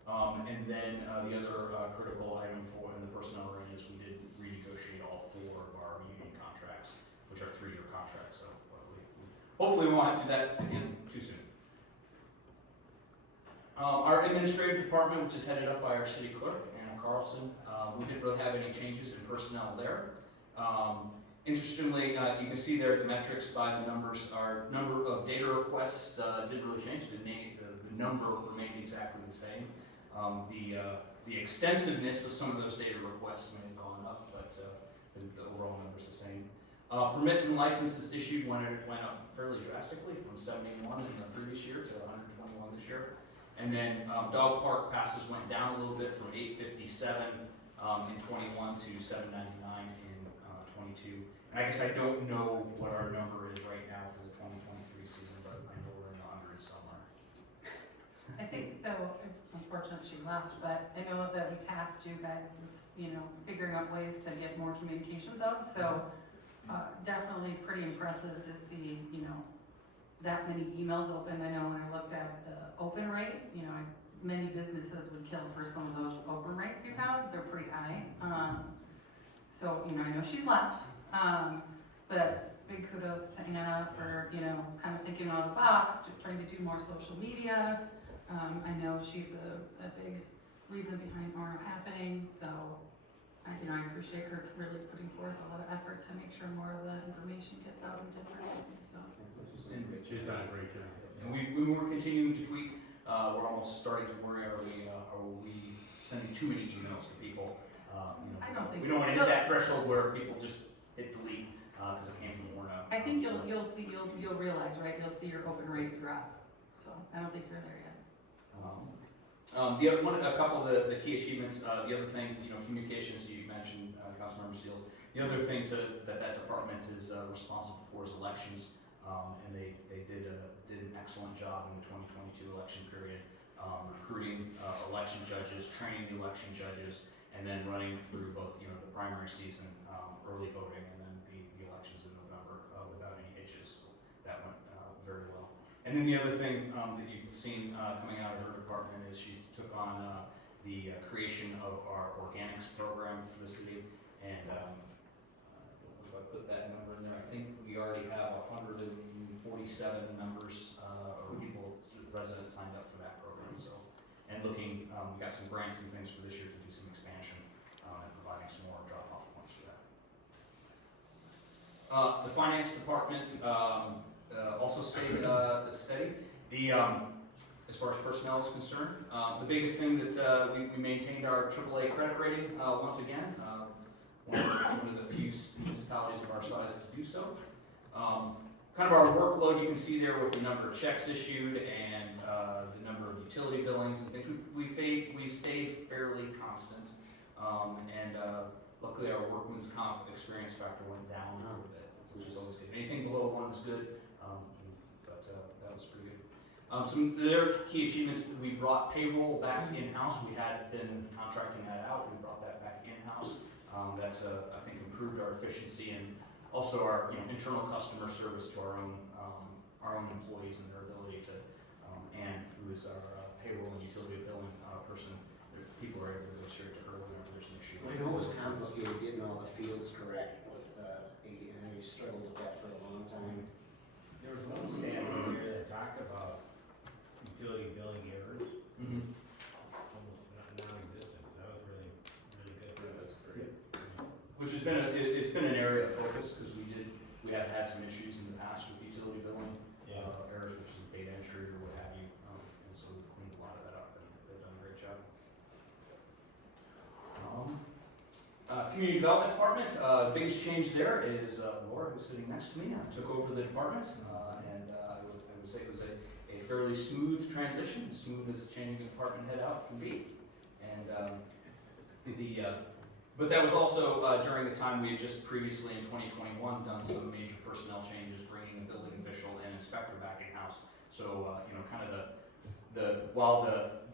And then the other critical item in the personnel arena is we did renegotiate all 4 of our union contracts, which are 3-year contracts. So hopefully we won't have to do that again too soon. Our administrative department, which is headed up by our city clerk, Anna Carlson, we didn't really have any changes in personnel there. Interestingly, you can see there the metrics by the numbers. Our number of data requests didn't really change. The number remained exactly the same. The extensiveness of some of those data requests may have gone up, but the overall number is the same. Permits and licenses issued went up fairly drastically from 71 in the previous year to 121 this year. And then dog park passes went down a little bit from 857 in 21 to 799 in 22. And I guess I don't know what our number is right now for the 2023 season, but I know we're in the hundreds somewhere. I think, so, it's unfortunate she left, but I know that we tasked you guys with, figuring out ways to get more communications out, so definitely pretty impressive to see, that many emails open. I know when I looked at the open rate, many businesses would kill for some of those open rates you have, they're pretty high. So, I know she's left, but big kudos to Anna for, kind of thinking out of the box, trying to do more social media. I know she's a big reason behind Orono happening, so I appreciate her really putting forth a lot of effort to make sure more of the information gets out in different ways, so. She's done a great job. And we were continuing to tweak. We're almost starting to worry, are we sending too many emails to people? I don't think. We don't want to hit that threshold where people just hit delete because it came from Orono. I think you'll realize, right, you'll see your open rates drop, so I don't think you're there yet. A couple of the key achievements, the other thing, communications, you mentioned, Councilmember Seals. The other thing that department is responsible for is elections, and they did an excellent job in the 2022 election period, recruiting election judges, training the election judges, and then running through both, the primary season, early voting, and then the elections in November without any hitches. So that went very well. And then the other thing that you've seen coming out of her department is she took on the creation of our organics program for the city. And if I put that number in there, I think we already have 147 members or people, residents signed up for that program. So, and looking, we got some grants and things for this year to do some expansion and providing some more drop-off points for that. The finance department also stayed steady. As far as personnel is concerned, the biggest thing that we maintained our AAA credit rating once again. one of the few municipalities of our size to do so. Kind of our workload, you can see there with the number of checks issued and the number of utility billings and things. We stayed fairly constant, and luckily our workman's comp experience factor went down a little bit, which is always good. Anything below 1 is good, but that was pretty good. Some of their key achievements, we brought payroll back in-house. We had been contracting that out. We brought that back in-house. That's, I think, improved our efficiency and also our internal customer service to our own employees and their ability to, Ann, who is our payroll and utility billing person, people are able to go straight to her whenever there's an issue. I know it was complicated getting all the fields correct with AD, and we struggled with that for a long time. There was one stat in there that talked about utility billing errors, Mm-hmm. almost non-existent. That was really, really good. That's great. Which has been it's been an area of focus because we have had some issues in the past with utility billing errors, which is data entry or what have you, and so we've cleaned a lot of that up and they've done a great job. Community Development Department, biggest change there is Laura, who's sitting next to me, took over the department, and I would say it was a fairly smooth transition, as smooth as changing the department head out can be. And but that was also during the time we had just previously in 2021 done some major personnel changes, bringing a building official and inspector back in-house. So kind of while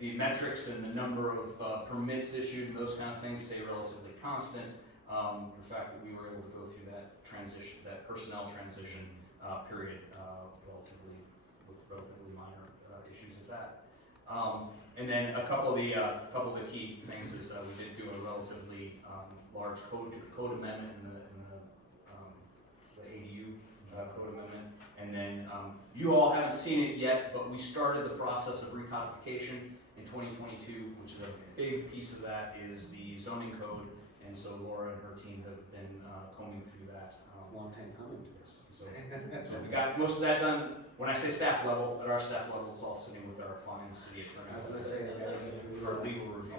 the metrics and the number of permits issued and those kind of things stay relatively constant, the fact that we were able to go through that transition, that personnel transition period, with relatively minor issues of that. And then a couple of the key things is we did do a relatively large code amendment in the ADU code amendment. And then you all haven't seen it yet, but we started the process of recodification in 2022, which is a big piece of that is the zoning code. And so Laura and her team have been combing through that. Long time coming. So we got most of that done. When I say staff level, at our staff level, it's all sitting with our fine city attorney. I was gonna say, For legal review.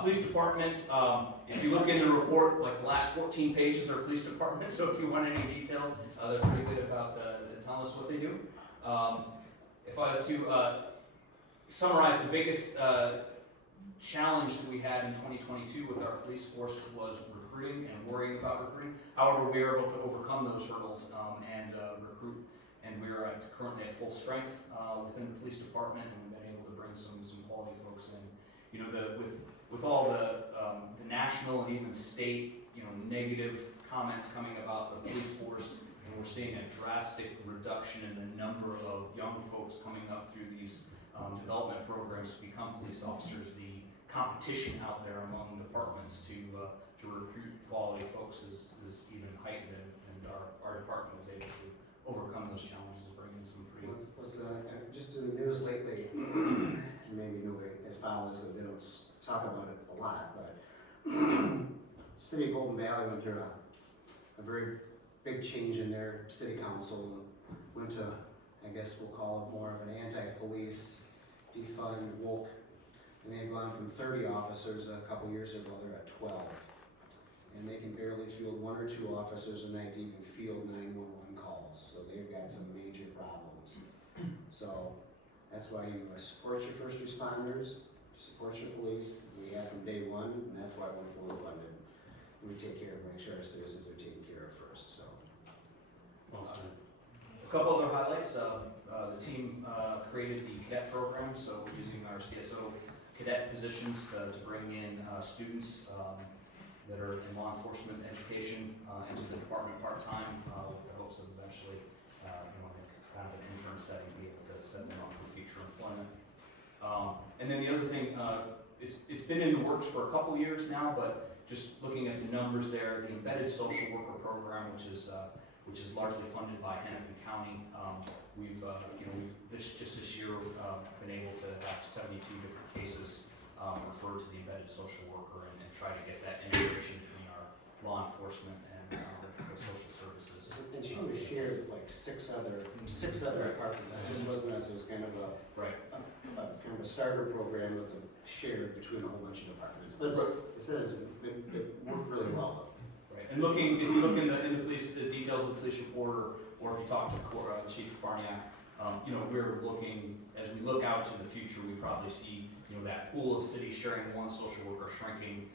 Police department, if you look in the report, like the last 14 pages are police department, so if you want any details, they're pretty good about telling us what they do. If I was to summarize the biggest challenge that we had in 2022 with our police force was recruiting and worrying about recruiting. However, we were able to overcome those hurdles and recruit, and we are currently at full strength within the police department, and we've been able to bring some quality folks in. With all the national and even state negative comments coming about the police force, and we're seeing a drastic reduction in the number of young folks coming up through these development programs to become police officers. The competition out there among departments to recruit quality folks is even heightened, and our department is able to overcome those challenges and bring in some pretty. What's just in the news lately, and maybe nobody has followed this because they don't talk about it a lot, but City of Golden Valley went through a very big change in their city council and went to, I guess we'll call it more of an anti-police, defund, woke, and they've gone from 30 officers a couple years ago, they're at 12. And they can barely field 1 or 2 officers a night to even field 911 calls, so they've got some major problems. So that's why you support your first responders, support your police. We have from day one, and that's why we're fully funded. We take care of, make sure our citizens are taken care of first. So, a couple other highlights. The team created the cadet program, so we're using our CSO cadet positions to bring in students that are in law enforcement education into the department part-time with the hopes of eventually, kind of an intern setting, be able to set them up for future employment. And then the other thing, it's been in the works for a couple years now, but just looking at the numbers there, the embedded social worker program, which is largely funded by Hennepin County, we've this year been able to have 72 different cases referred to the embedded social worker and try to get that integration between our law enforcement and the social services. and she was shared with like six other departments. It just wasn't us. It was kind of a Right. kind of a starter program with a shared between a whole bunch of departments. But it says it worked really well. Right, and looking, if you look in the police, the details of the police report, or if you talk to Chief Barniak, you know, we're looking, as we look out to the future, we probably see, you know, that pool of cities sharing one social worker shrinking,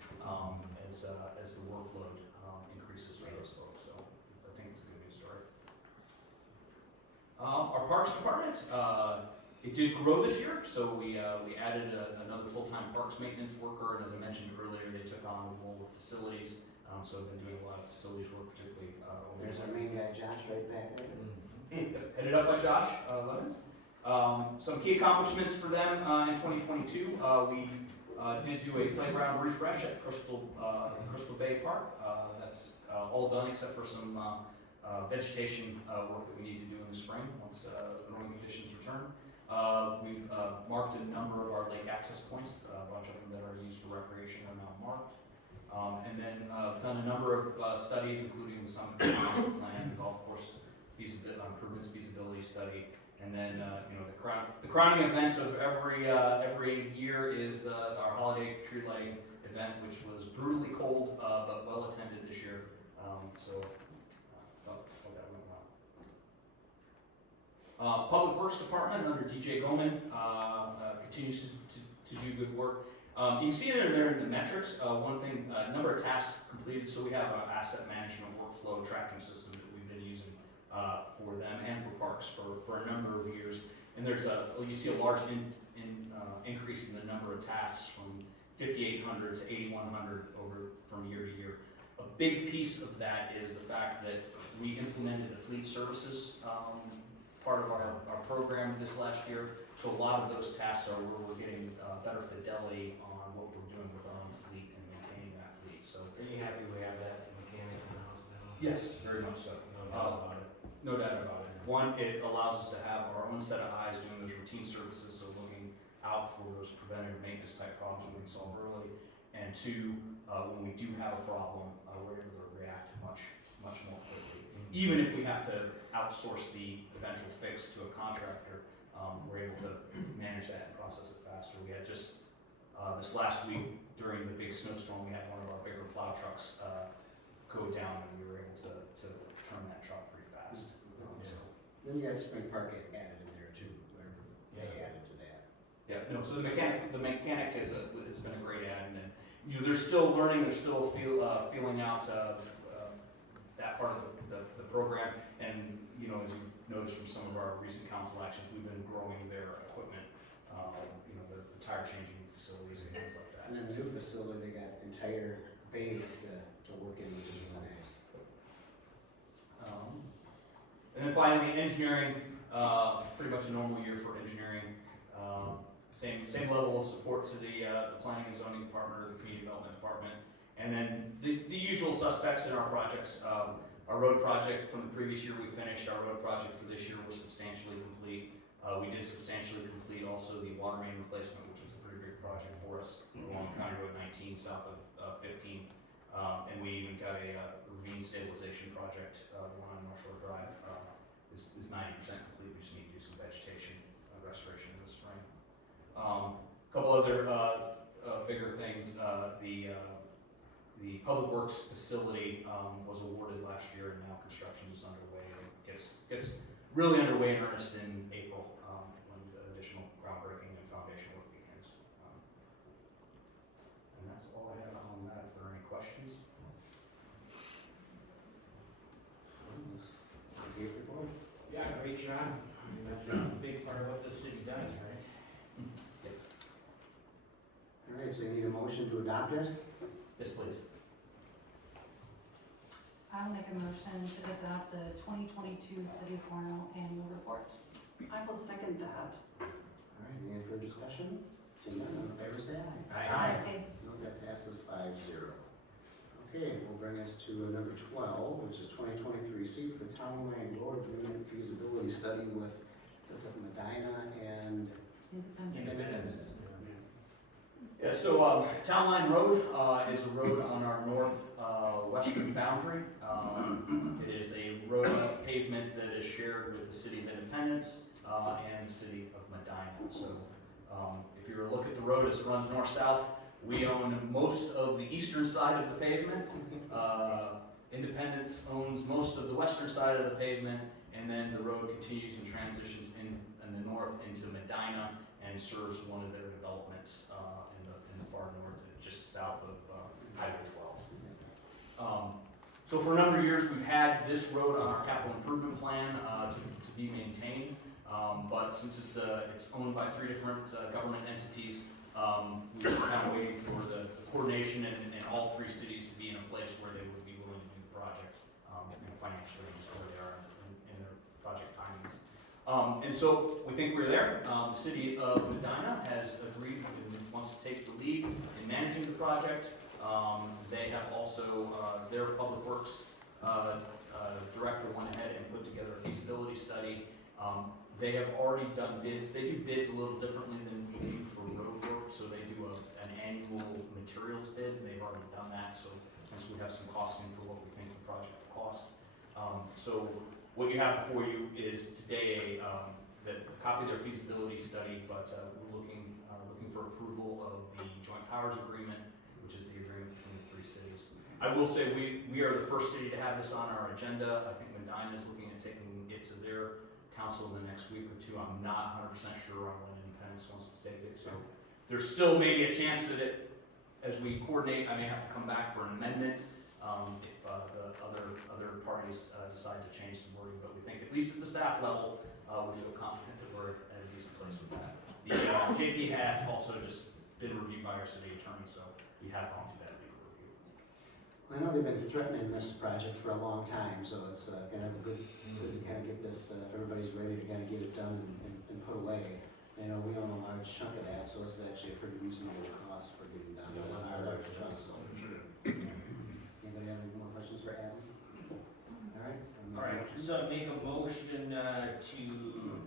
as the workload, increases for those folks, so I think it's a good news story. Our Parks Department, it did grow this year, so we added another full-time parks maintenance worker, and as I mentioned earlier, they took on the role of facilities, so I've been doing a lot of facilities work, particularly, over There's our main guy, Josh, right back there. headed up by Josh Levens. Some key accomplishments for them in 2022. We did do a playground refresh at Crystal Bay Park. That's all done except for some vegetation work that we need to do in the spring once growing conditions return. We've marked a number of our lake access points, a bunch of them that are used for recreation are now marked. And then done a number of studies, including the Summit Plan, the golf course improvements feasibility study, and then you know, the crowning event of every year is our holiday tree lighting event, which was brutally cold but well attended this year. That went well. Public Works Department under DJ Goman continues to do good work. You can see it there in the metrics. One thing, number of tasks completed. So we have an asset management workflow tracking system that we've been using for them and for parks for a number of years. And there's you see a large increase in the number of tasks from 5,800 to 8,100 from year to year. A big piece of that is the fact that we implemented the fleet services part of our program this last year. So a lot of those tasks are where we're getting better fidelity on what we're doing with our own fleet and maintaining that fleet. So Are you happy we have that mechanic in the house now? yes, very much so. No doubt about it. No doubt about it. One, it allows us to have our own set of eyes doing those routine services, so looking out for those preventative maintenance type problems we can solve early. And two, when we do have a problem, we're able to react much more quickly. Even if we have to outsource the eventual fix to a contractor, we're able to manage that and process it faster. We had just this last week during the big snowstorm, we had one of our bigger plow trucks go down, and we were able to turn that truck pretty fast. Then you got Spring Park added in there too, whatever they added to that. Yeah, no, so the mechanic has been a great add, and then, you know, they're still learning, they're still feeling out that part of the program, and, you know, as you've noticed from some of our recent council actions, we've been growing their equipment, you know, the tire changing facilities and things like that. And then the new facility, they got entire bays to work in, which is really nice. And then finally, engineering, pretty much a normal year for engineering. Same level of support to the planning and zoning department or the community development department. And then the usual suspects in our projects. Our road project from the previous year we finished. Our road project for this year was substantially complete. We did substantially complete also the water main replacement, which was a pretty big project for us along County Road 19 south of 15. And we even got a ravine stabilization project, the one on North Shore Drive, is 90% complete. We just need to do some vegetation restoration in the spring. A couple other bigger things. The Public Works facility was awarded last year, and now construction is underway. And gets really underway in earnest in April when the additional groundbreaking and foundation work begins. And that's all I have on that. If there are any questions. Yeah, great job. I mean, that's a big part of what the city does, right? All right, so you need a motion to adopt it? Yes, please. I'll make a motion to adopt the 2022 City of Orono Annual Report. I will second that. All right, any further discussion? Seeing none, all in favor say aye. Aye. No, that passes 5-0. Okay, will bring us to number 12, which is 2023 seats, the Town Line Road Agreement Feasibility Study with, what's up, Medina and Independence. Yeah, so Town Line Road is a road on our northwestern boundary. It is a road of pavement that is shared with the City of Independence and the City of Medina. So If you were to look at the road as it runs north-south, we own most of the eastern side of the pavement. Independence owns most of the western side of the pavement, and then the road continues and transitions in the north into Medina and serves one of their developments in the far north, just south of Highway 12. So for a number of years, we've had this road on our capital improvement plan to be maintained, but since it's owned by 3 different government entities, we were kind of waiting for the coordination and all 3 cities to be in a place where they would be willing to do the project financially, and just where they are in their project timings. And so we think we're there. The city of Medina has agreed and wants to take the lead in managing the project. They have also, their public works director went ahead and put together a feasibility study. They have already done bids. They do bids a little differently than we do for road work, so they do an annual materials bid. They've already done that, so we have some costing for what we think the project will cost. So what you have before you is today a copy of their feasibility study, but we're looking for approval of the joint powers agreement, which is the agreement between the 3 cities. I will say we are the first city to have this on our agenda. I think Medina is looking at taking it to their council in the next week or 2. I'm not 100% sure on when Independence wants to take it, so there's still maybe a chance that as we coordinate, I may have to come back for an amendment if the other parties decide to change some wording, but we think at least at the staff level, we feel confident that we're at a decent place with that. The JP has also just been reviewed by our city attorney, so we have gone through that legal review. I know they've been threatening this project for a long time, so it's kind of good to kind of get this, if everybody's ready to kind of get it done and put away. You know, we own a large chunk of that, so this is actually a pretty reasonable cost for getting done. Our large chunk, so. Anybody have any more questions for Adam? All right. All right, so I make a motion to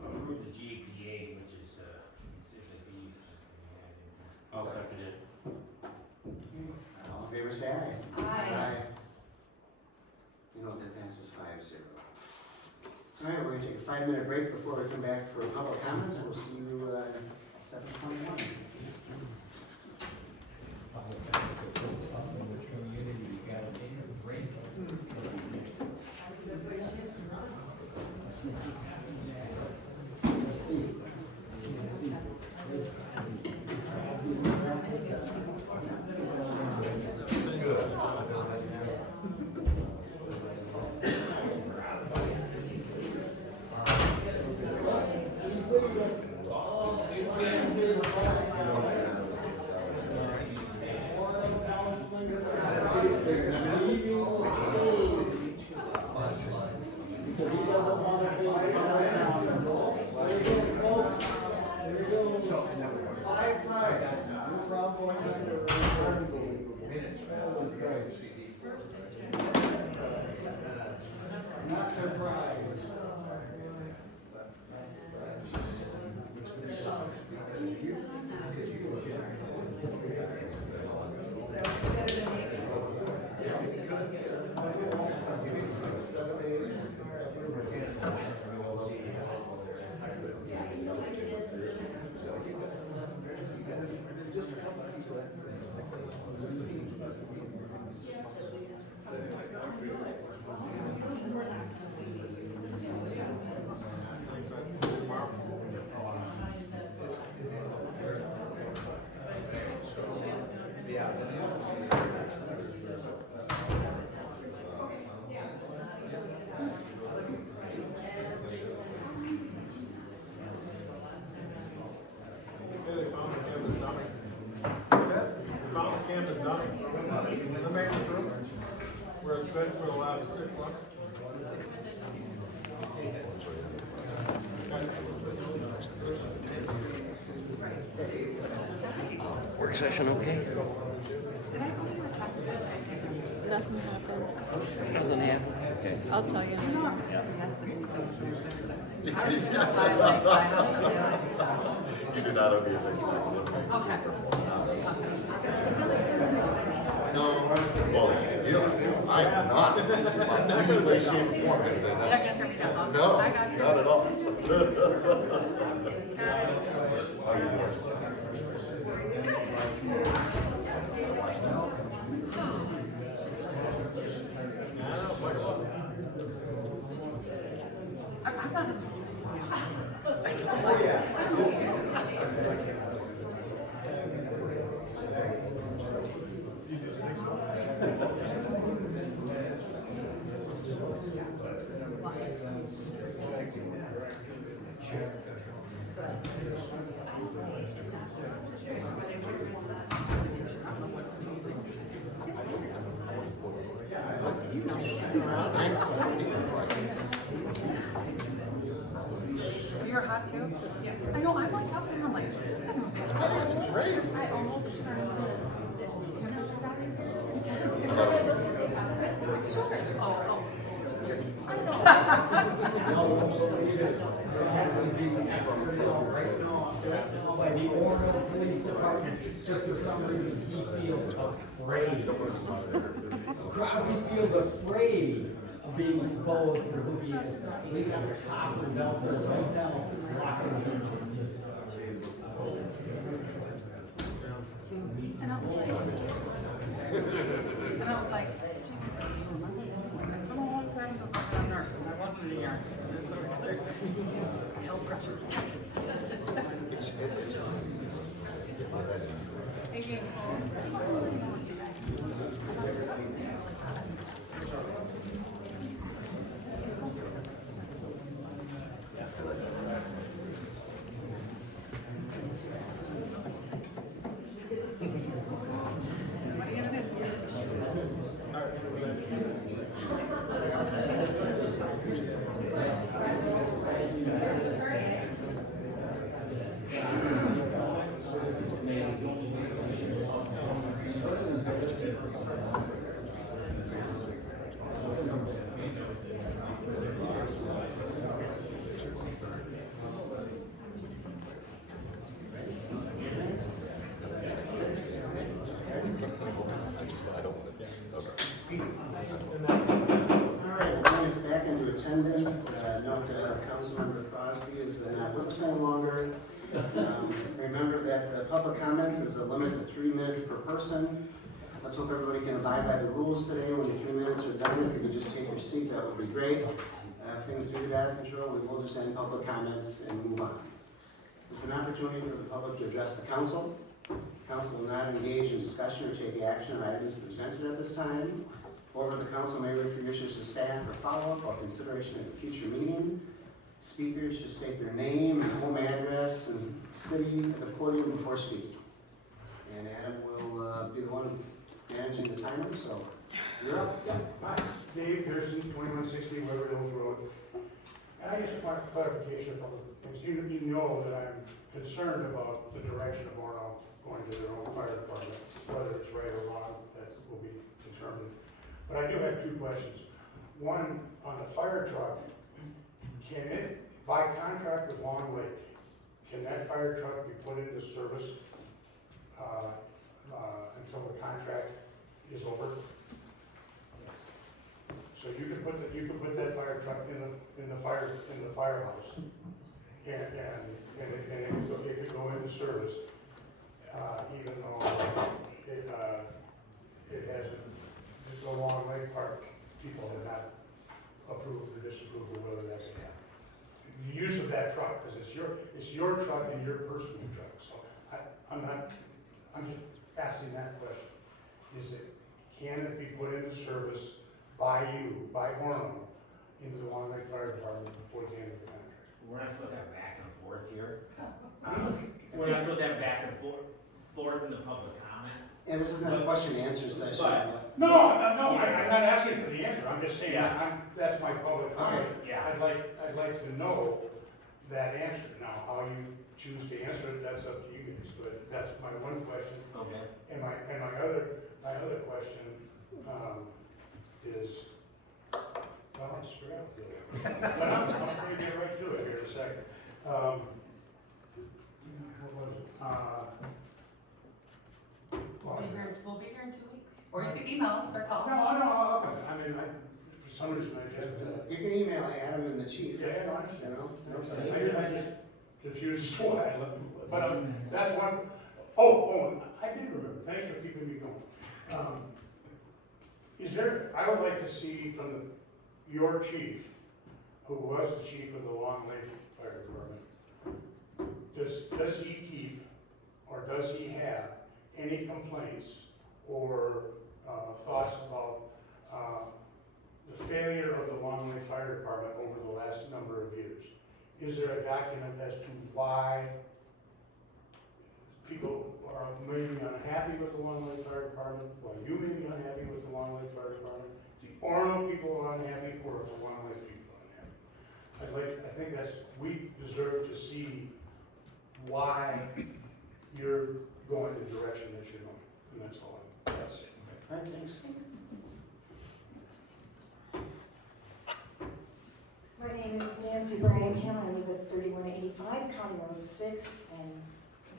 approve the JPA, which is Exhibit B. I'll second it. All in favor, say aye. Aye. You know, that passes 5-0. All right, we're gonna take a 5-minute break before we come back for public comments, and we'll see you at 7:21. Work session okay? Did I open the text? Nothing happened. Nothing happened? Okay. I'll tell you. You do not owe me a face Okay. No, well, if you feel it. I am not, in any way, shape, or form, gonna say You're not no. gonna turn me down, okay? No, I got you. not at all. I'm not. You're hot too? Yeah. I know, I'm like, up there, I'm like, I almost turned oh. By the Orono Police Department, it's just for some reason he feels afraid. He feels afraid of being exposed for who he is. He got the cops out there himself blocking him from this. And I was like, geez, do you remember that? It's been a long time since I've been a nurse, and I wasn't in the ER. It's sort of like, hell pressure. Thank you. Back into attendance, note Councilmember Crosby is not with us any longer. Remember that the public comments is a limit of 3 minutes per person. Let's hope everybody can abide by the rules today. When your 3 minutes are done, if you could just take your seat, that would be great. If things do get out of control, we will just end public comments and move on. This is an opportunity for the public to address the council. Council will not engage in discussion or take action on items presented at this time. However, the council may refer your issues to staff for follow-up or consideration at a future meeting. Speakers should state their name and home address and city at the podium before speaking. And Adam will be the one managing the timer, so you're up. Hi, Dave Pearson, 2160 River Hills Road. And I just want clarification of a couple of things. You know that I'm concerned about the direction of Orono going to their own fire department, whether it's right or wrong, that will be determined. But I do have two questions. One, on the fire truck, can it, by contract with Long Lake, can that fire truck be put into service until the contract is over? So you can put that fire truck in the firehouse, and it could go into service, even though it hasn't. The Long Lake Park people have not approved or disapproved of whether that can happen. The use of that truck, because it's your truck and your personal truck. So I'm just asking that question. Can it be put into service by Orono, into the Long Lake Fire Department before the end of the contract? We're not supposed to have back and forth here. We're not supposed to have back and forth in the public comment. And this is not a question and answer session. No, I'm not asking for the answer. I'm just saying, that's my public comment. Yeah. I'd like to know that answer. Now, how you choose to answer it, that's up to you guys, but that's my one question. Okay. And my other question, is, well, I just forgot the other. But I'm gonna get right to it here in a second. What was it? Well, we'll be here in 2 weeks. Or you can email us or call. No, I'll come. I mean, for some reason, I just, You can email Adam and the chief. yeah, no, I You understand. know? I just confused why, but that's one, oh, I did remember, thanks for keeping me going. Is there, I would like to see from your chief, who was the chief of the Long Lake Fire Department, does he keep, or does he have any complaints or thoughts about the failure of the Long Lake Fire Department over the last number of years? Is there a document as to why people are maybe unhappy with the Long Lake Fire Department, why you may be unhappy with the Long Lake Fire Department, the Orono people are unhappy, or if the Long Lake people are unhappy? I think we deserve to see why you're going the direction that you're going, and that's all I'm saying. All right, thanks. My name is Nancy Birmingham. I live at 3185 County Road 6, and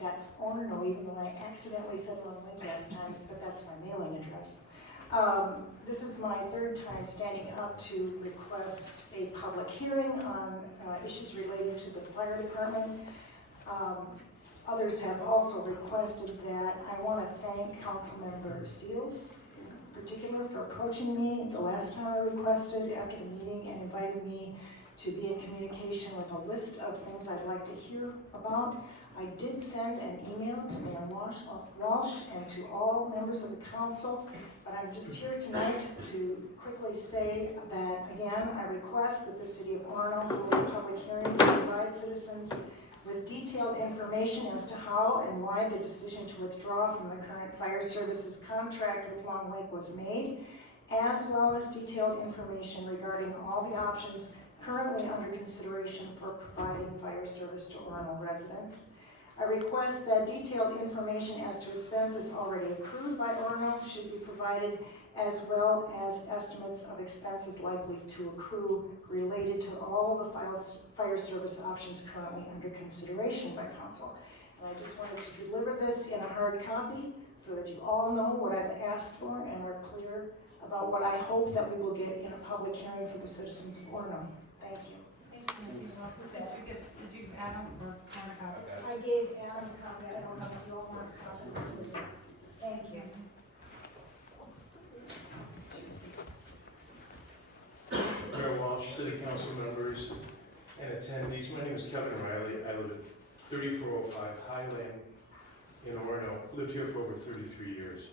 that's Orono, even though I accidentally said Long Lake last time, but that's my mailing address. This is my third time standing up to request a public hearing on issues related to the fire department. Others have also requested that. I want to thank Councilmember Seals in particular for approaching me the last time I requested after the meeting and inviting me to be in communication with a list of things I'd like to hear about. I did send an email to Mayor Walsh and to all members of the council, but I'm just here tonight to quickly say that, again, I request that the city of Orono hold a public hearing to provide citizens with detailed information as to how and why the decision to withdraw from the current fire services contract with Long Lake was made, as well as detailed information regarding all the options currently under consideration for providing fire service to Orono residents. I request that detailed information as to expenses already accrued by Orono should be provided, as well as estimates of expenses likely to accrue related to all the fire service options currently under consideration by council. And I just wanted to deliver this in a hard copy so that you all know what I've asked for and are clear about what I hope that we will get in a public hearing for the citizens of Orono. Thank you. Did you Adam or Sonic out? I gave Adam a copy. I don't know if you all want copies. Thank you. Mayor Walsh, City Council members, and attendees. My name is Kevin Riley. I live at 3405 Highland in Orono. Lived here for over 33 years.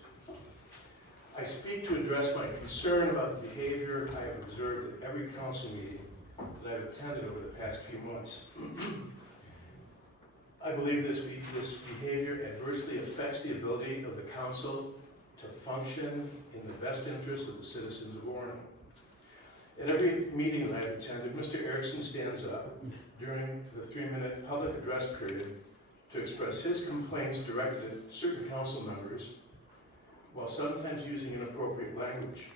I speak to address my concern about the behavior I have observed at every council meeting that I've attended over the past few months. I believe this behavior adversely affects the ability of the council to function in the best interest of the citizens of Orono. At every meeting that I've attended, Mr. Erickson stands up during the 3-minute public address period to express his complaints directed at certain council members, while sometimes using inappropriate language.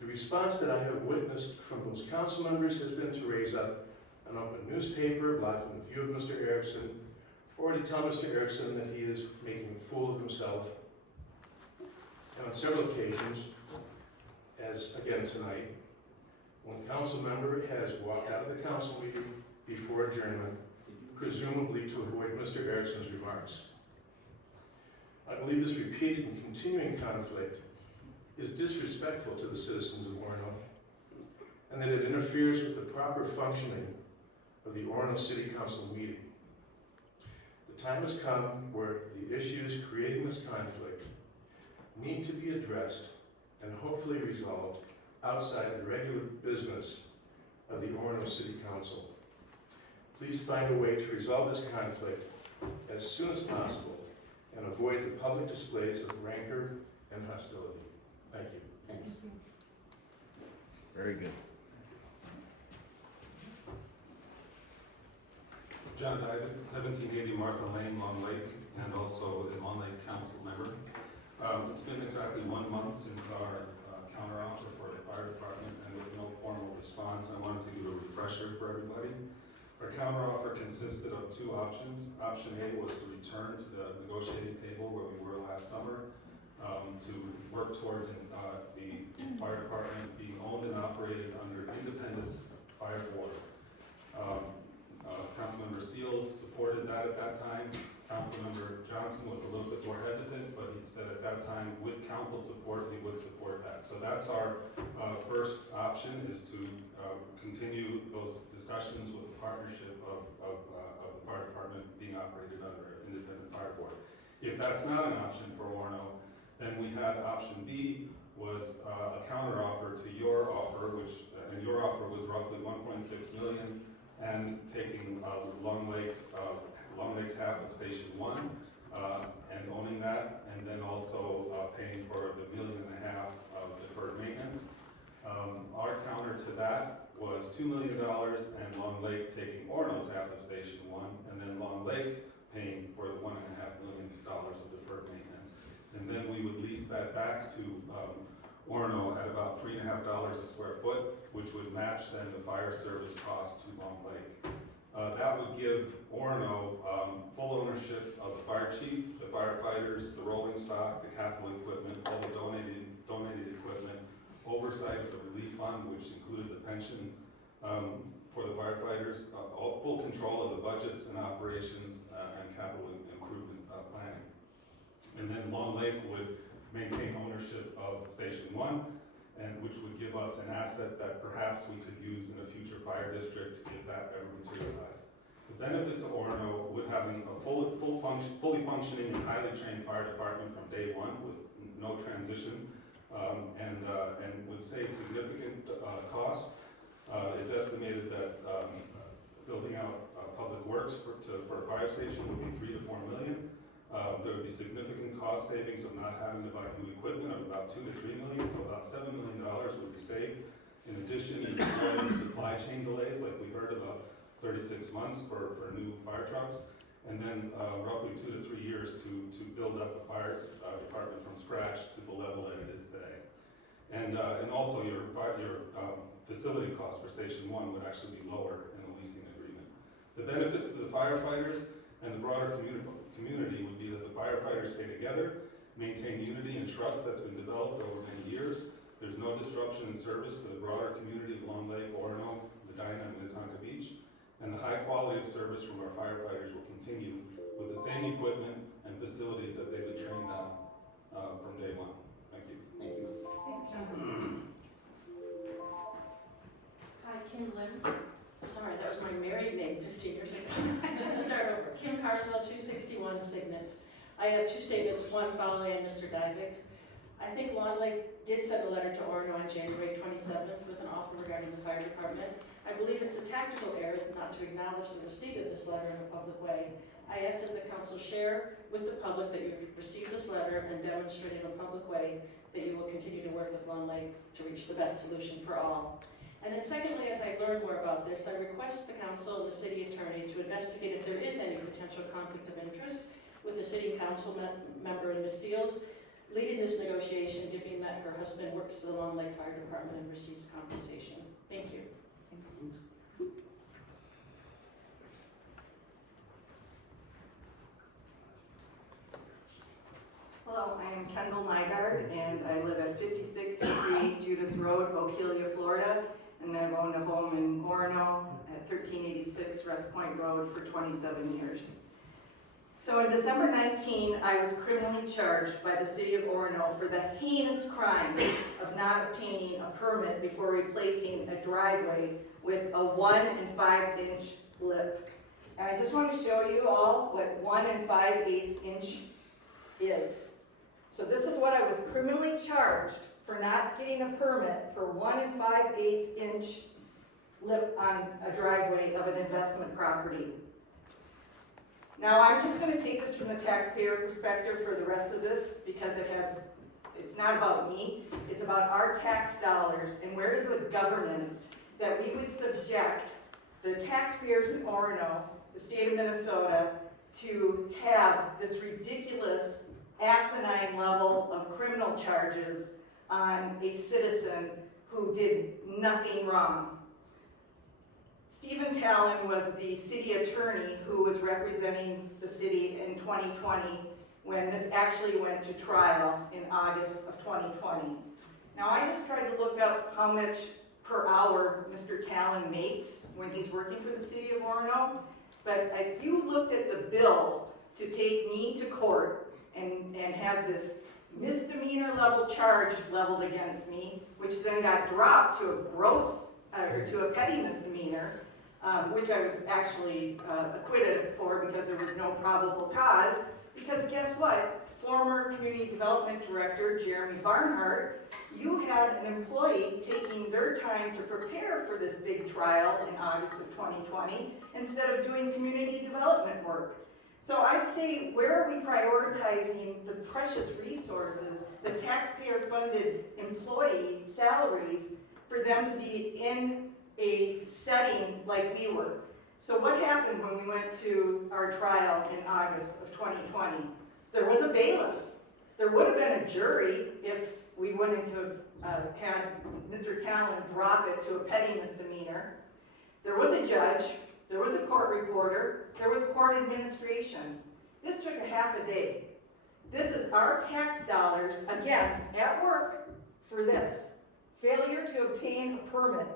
The response that I have witnessed from those council members has been to raise up an open newspaper blocking the view of Mr. Erickson, or to tell Mr. Erickson that he is making a fool of himself. And on several occasions, as again tonight, one council member has walked out of the council meeting before adjournment, presumably to avoid Mr. Erickson's remarks. I believe this repeated and continuing conflict is disrespectful to the citizens of Orono, and that it interferes with the proper functioning of the Orono City Council meeting. The time has come where the issues creating this conflict need to be addressed and hopefully resolved outside the regular business of the Orono City Council. Please find a way to resolve this conflict as soon as possible and avoid the public displays of rancor and hostility. Thank you. Thanks. Very good. John Dydick, 1780 Martha Lane, Long Lake, and also a Long Lake Council member. It's been exactly 1 month since our counteroffer for the fire department, and with no formal response, I wanted to do a refresher for everybody. Our counteroffer consisted of 2 options. Option A was to return to the negotiating table where we were last summer. to work towards the fire department being owned and operated under independent fire board. Councilmember Seals supported that at that time. Councilmember Johnson was a little bit more hesitant, but he said at that time, with council support, he would support that. So that's our first option, is to continue those discussions with the partnership of the fire department being operated under an independent fire board. If that's not an option for Orono, then we had option B, was a counter offer to your offer, which, and your offer was roughly 1.6 million, and taking Long Lake's half of Station 1 and owning that, and then also paying for the $1.5 million of deferred maintenance. Our counter to that was $2 million, and Long Lake taking Orono's half of Station 1, and then Long Lake paying for the $1.5 million of deferred maintenance. And then we would lease that back to Orono at about $3.50 a square foot, which would match then the fire service cost to Long Lake. That would give Orono full ownership of the fire chief, the firefighters, the rolling stock, the capital equipment, all the donated equipment, oversight of the relief fund, which included the pension for the firefighters, full control of the budgets and operations and capital improvement planning. And then Long Lake would maintain ownership of Station 1, and which would give us an asset that perhaps we could use in a future fire district if that ever materialized. The benefit to Orono would having a fully functioning and highly trained fire department from day one with no transition, and would save significant costs. It's estimated that building out public works for a fire station would be $3 to $4 million. There would be significant cost savings of not having to buy new equipment of about $2 to $3 million, so about $7 million would be saved. In addition, you avoid supply chain delays, like we heard, about 36 months for new fire trucks, and then roughly 2 to 3 years to build up the fire department from scratch to the level that it is today. And also your facility cost for Station 1 would actually be lower in the leasing agreement. The benefits to the firefighters and the broader community would be that the firefighters stay together, maintain unity and trust that's been developed over many years. There's no disruption in service to the broader community of Long Lake, Orono, Medina, and Minnetonka Beach. And the high quality of service from our firefighters will continue with the same equipment and facilities that they've been trained on from day one. Thank you. Thank you. Thanks, John. Hi, Kim Lynn. Sorry, that was my married name 15 years ago. Let me start over. Kim Carswell, 261 Signet. I have two statements, one following on Mr. Dyvik's. I think Long Lake did send a letter to Orono on January 27th with an offer regarding the fire department. I believe it's a tactical error not to acknowledge the receipt of this letter in a public way. I ask that the council share with the public that you received this letter and demonstrate in a public way that you will continue to work with Long Lake to reach the best solution for all. And then secondly, as I learn more about this, I request the council and the city attorney to investigate if there is any potential conflict of interest with the city council member and Ms. Seals leading this negotiation, given that her husband works for the Long Lake Fire Department and receives compensation. Thank you. Hello, I am Kendall Nygaard, and I live at 5658 Judith Road, Okeelia, Florida, and I've owned a home in Orono at 1386 West Point Road for 27 years. So on December 19, I was criminally charged by the city of Orono for the heinous crime of not obtaining a permit before replacing a driveway with a 1 5/8 lip. And I just want to show you all what 1 5/8 inch is. So this is what I was criminally charged for not getting a permit for 1 5/8 inch lip on a driveway of an investment property. Now I'm just going to take this from the taxpayer perspective for the rest of this because it's not about me, it's about our tax dollars and where is the governance that we would subject the taxpayers in Orono, the state of Minnesota, to have this ridiculous asinine level of criminal charges on a citizen who did nothing wrong. Stephen Talon was the city attorney who was representing the city in 2020, when this actually went to trial in August of 2020. Now, I just tried to look up how much per hour Mr. Callen makes when he's working for the city of Orono, but if you looked at the bill to take me to court and have this misdemeanor level charge leveled against me, which then got dropped to a gross, or to a petty misdemeanor, which I was actually acquitted for because there was no probable cause. Because guess what? Former Community Development Director Jeremy Barnhart, you had an employee taking their time to prepare for this big trial in August of 2020 instead of doing community development work. So I'd say, where are we prioritizing the precious resources, the taxpayer-funded employee salaries, for them to be in a setting like we were? So what happened when we went to our trial in August of 2020? There was a bailiff. There would have been a jury if we wouldn't have had Mr. Callen drop it to a petty misdemeanor. There was a judge. There was a court reporter. There was court administration. This took a half a day. This is our tax dollars, again, at work for this. Failure to obtain a permit.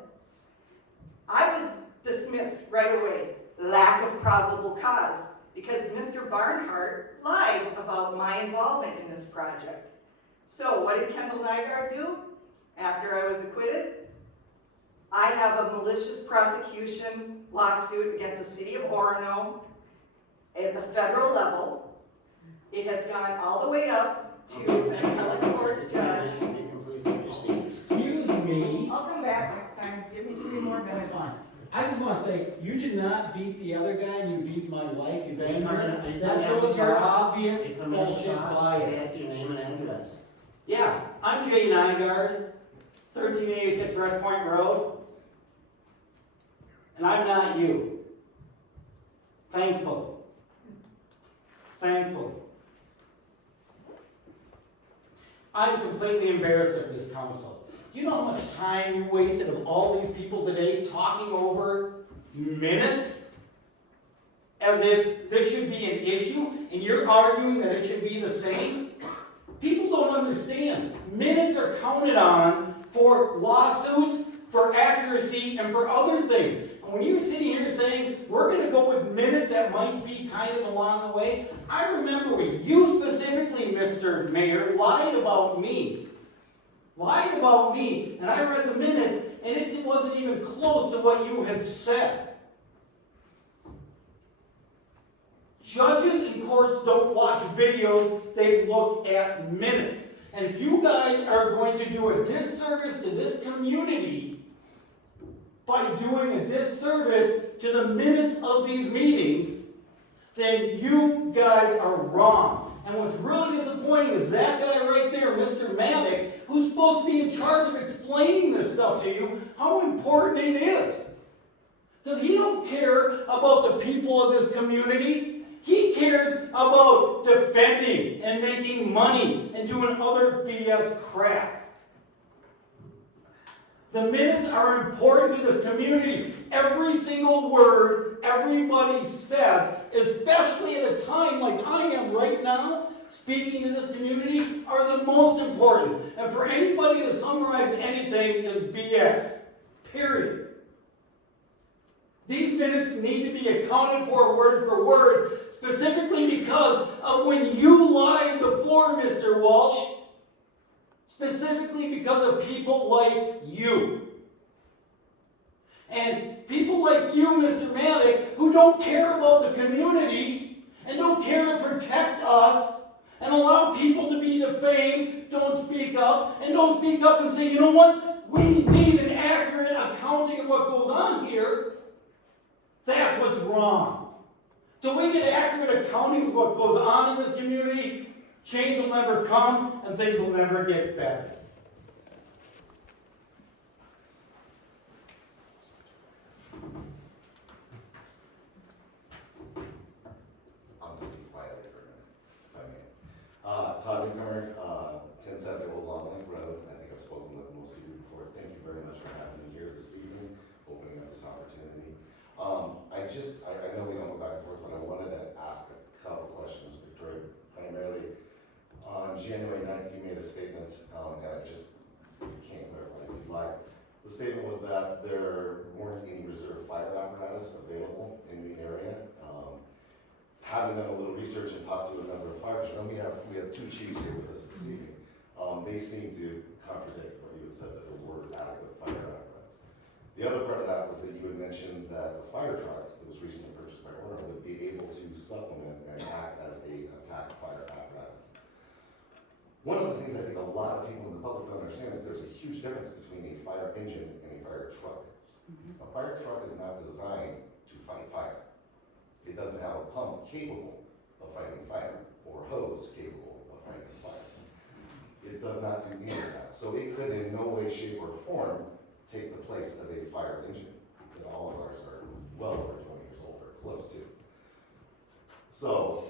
I was dismissed right away. Lack of probable cause, because Mr. Barnhart lied about my involvement in this project. So what did Kendall Nygaard do after I was acquitted? I have a malicious prosecution lawsuit against the city of Orono at the federal level. It has gone all the way up to an appellate court judge. Excuse me. I'll come back next time. Give me 3 more minutes. That's fine. I just want to say, you did not beat the other guy, you beat my wife, you banged her. That shows your obvious bullshit bias. Say your name and address. Yeah, I'm Jay Nygaard, 1386 West Point Road. And I'm not you. Thankfully. Thankfully. I'm completely embarrassed of this council. Do you know how much time you wasted of all these people today talking over minutes? As if this should be an issue, and you're arguing that it should be the same? People don't understand. Minutes are counted on for lawsuits, for accuracy, and for other things. And when you're sitting here saying, we're going to go with minutes that might be kind of along the way, I remember when you specifically, Mr. Mayor, lied about me. Lied about me, and I read the minutes, and it wasn't even close to what you had said. Judges and courts don't watch videos, they look at minutes. And if you guys are going to do a disservice to this community by doing a disservice to the minutes of these meetings, then you guys are wrong. And what's really disappointing is that guy right there, Mr. Maddock, who's supposed to be in charge of explaining this stuff to you, how important it is. Because he don't care about the people of this community. He cares about defending and making money and doing other BS crap. The minutes are important to this community. Every single word everybody says, especially at a time like I am right now, speaking to this community, are the most important. And for anybody to summarize anything is BS. Period. These minutes need to be accounted for word, specifically because of when you lied before, Mr. Walsh. Specifically because of people like you. And people like you, Mr. Maddock, who don't care about the community and don't care to protect us and allow people to be defamed, don't speak up, and don't speak up and say, you know what? We need an accurate accounting of what goes on here. That's what's wrong. So we get accurate accounting of what goes on in this community, change will never come and things will never get better. I'm going to speak quietly for a minute, if I may. Todd Newcomer, 1070 Old Long Lake Road. I think I've spoken with most of you before. Thank you very much for having me here this evening, opening up this opportunity. I know we don't go back and forth, but I wanted to ask a couple questions. Victoria primarily. On January 9th, you made a statement, and I just can't clarify if you'd like. The statement was that there weren't any reserve fire apparatus available in the area. Having done a little research and talked to a number of firefighters, and we have two chiefs here with us this evening. They seem to contradict what you had said, that there were adequate fire apparatus. The other part of that was that you had mentioned that the fire truck that was recently purchased by Orono would be able to supplement and act as a attack fire apparatus. One of the things I think a lot of people in the public don't understand is there's a huge difference between a fire engine and a fire truck. A fire truck is not designed to fight fire. It doesn't have a pump capable of fighting fire or a hose capable of fighting fire. It does not do any of that. So it could in no way, shape, or form take the place of a fire engine. And all of ours are well over 20 years old or close to. So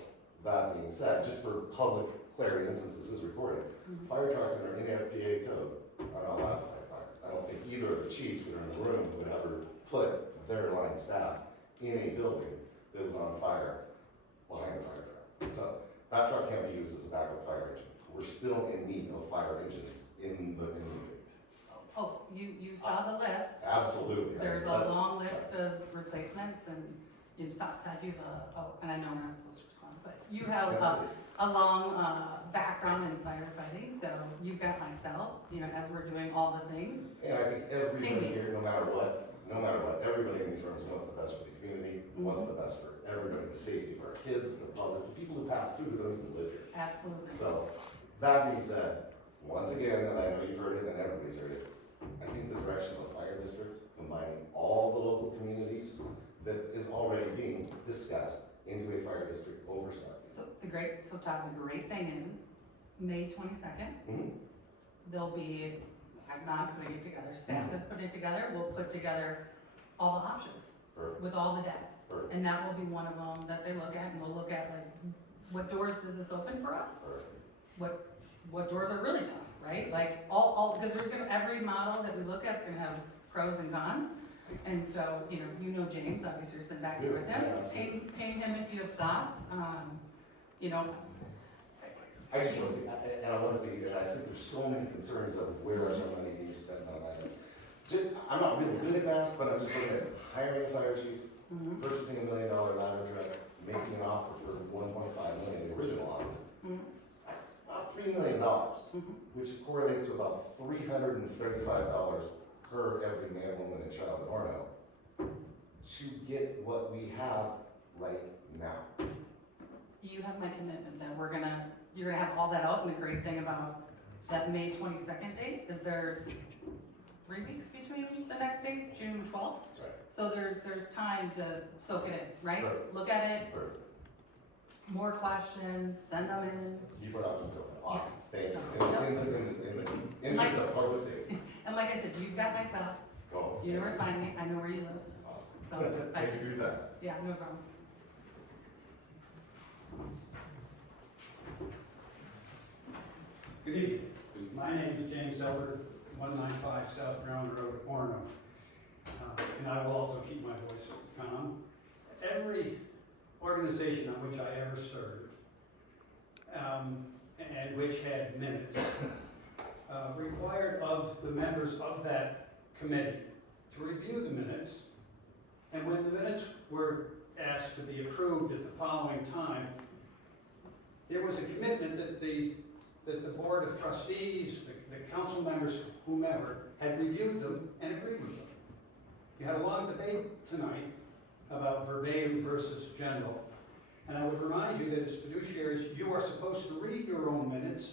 that being said, just for public clarity, and since this is recorded, fire trucks under NFPA code are not allowed to fight fire. I don't think either of the chiefs that are in the room would ever put their line staff in a building that was on fire behind a fire truck. So that truck can't be used as a backup fire engine. We're still in need of fire engines in the community. Oh, you saw the list. Absolutely. There's a long list of replacements, and you talked, you've, and I know we're not supposed to respond, but you have a long background in firefighting, so you've got myself, as we're doing all the things. And I think everybody here, no matter what, everybody in these rooms wants the best for the community, wants the best for everybody, the safety of our kids, the public, the people who pass through who don't even live here. Absolutely. So, that being said, once again, and I know you've heard it and everybody's heard it, I think the direction of a fire district, combining all the local communities that is already being discussed into a fire district oversight. So Todd, the great thing is, May 22nd, there'll be, I'm not putting it together, staff is putting it together, we'll put together all the options with all the data. And that will be one of them that they look at, and we'll look at like, what doors does this open for us? What doors are really tough, right? Like because there's every model that we look at is gonna have pros and cons. And so, you know James, obviously you're sitting back here with him, ping him if you have thoughts, I just want to see, and I want to see, and I think there's so many concerns of where is our money being spent on that. I'm not really good at math, but I'm just looking at hiring a fire chief, purchasing $1 million ladder truck, making an offer for $1.5 million, the original offer. That's about $3 million, which correlates to about $335 per every man, woman, and child in Orono to get what we have right now. You have my commitment that you're gonna have all that out, and the great thing about that May 22nd date is there's 3 weeks between the next date, June 12th. Right. So there's time to soak it in, right? Look at it. More questions, send them in. You brought up something awesome. Thank you. So, In the interest of public safety. And like I said, you've got my stuff. Go. You know where to find me. I know where you live. Awesome. So, Thank you for your time. Yeah, no problem. Good evening. My name is James Elder, 195 South Brown Road, Orono. And I will also keep my voice calm. Every organization on which I ever served, and which had minutes, required of the members of that committee to review the minutes. And when the minutes were asked to be approved at the following time, there was a commitment that the board of trustees, the council members, whomever, had reviewed them and agreed with them. You had a long debate tonight about verbatim versus general. And I would remind you that as fiduciaries, you are supposed to read your own minutes,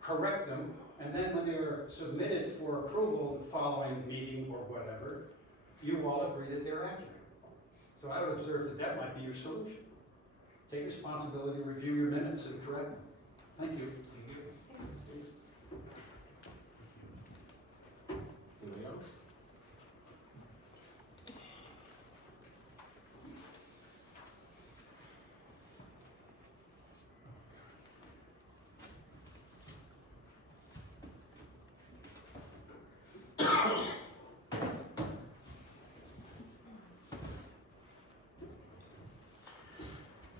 correct them, and then when they are submitted for approval the following meeting or whatever, you all agree that they're accurate. So I would observe that that might be your solution. Take responsibility, review your minutes, and correct them. Thank you. Thanks. Anybody else?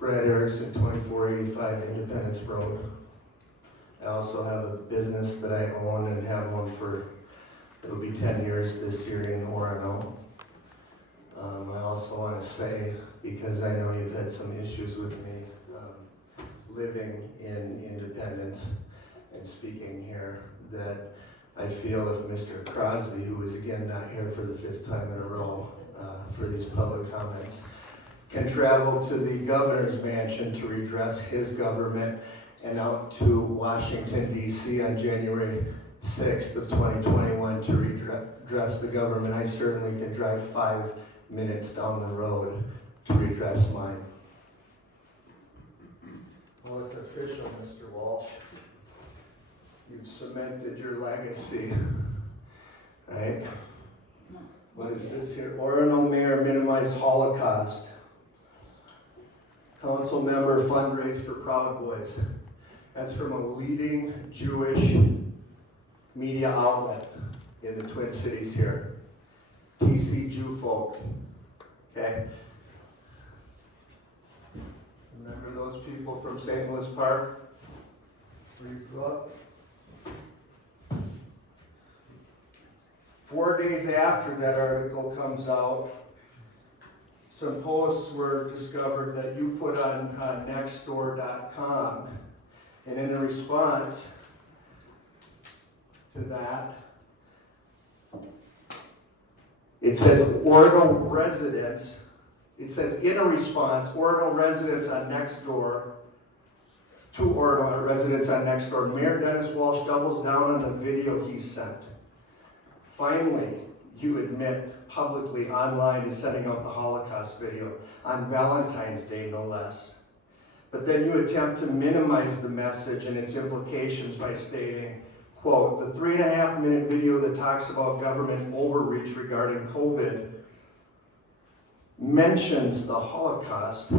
Brad Erickson, 2485 Independence Road. I also have a business that I own and have one for, it'll be 10 years this year in Orono. I also want to say, because I know you've had some issues with me living in Independence and speaking here, that I feel if Mr. Crosby, who is again not here for the 5th time in a row for these public comments, can travel to the governor's mansion to redress his government and out to Washington, D.C. on January 6th of 2021 to redress the government, I certainly can drive 5 minutes down the road to redress mine. Well, it's official, Mr. Walsh. You've cemented your legacy, right? What is this here? Orono Mayor minimize Holocaust. Council member fundraise for Proud Boys. That's from a leading Jewish media outlet in the Twin Cities here. TC Jew Folk. Okay? Remember those people from St. Louis Park? Where you grew up? 4 days after that article comes out, some posts were discovered that you put on nextdoor.com, and in a response to that, it says Orono residents, it says in a response, Orono residents on Nextdoor, to Orono residents on Nextdoor, Mayor Dennis Walsh doubles down on the video he sent. Finally, you admit publicly online to sending out the Holocaust video on Valentine's Day, no less. But then you attempt to minimize the message and its implications by stating, quote, the 3.5-minute video that talks about government overreach regarding COVID mentions the Holocaust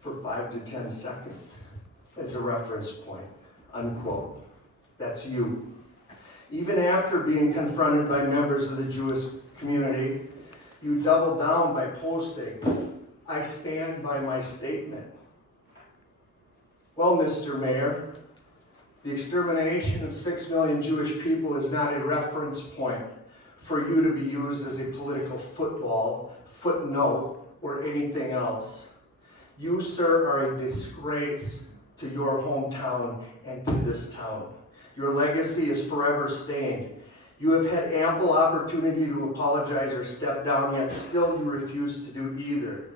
for 5 to 10 seconds as a reference point, unquote. That's you. Even after being confronted by members of the Jewish community, you double down by posting, I stand by my statement. Well, Mr. Mayor, the extermination of 6 million Jewish people is not a reference point for you to be used as a political footnote, or anything else. You, sir, are a disgrace to your hometown and to this town. Your legacy is forever stained. You have had ample opportunity to apologize or step down, yet still you refuse to do either.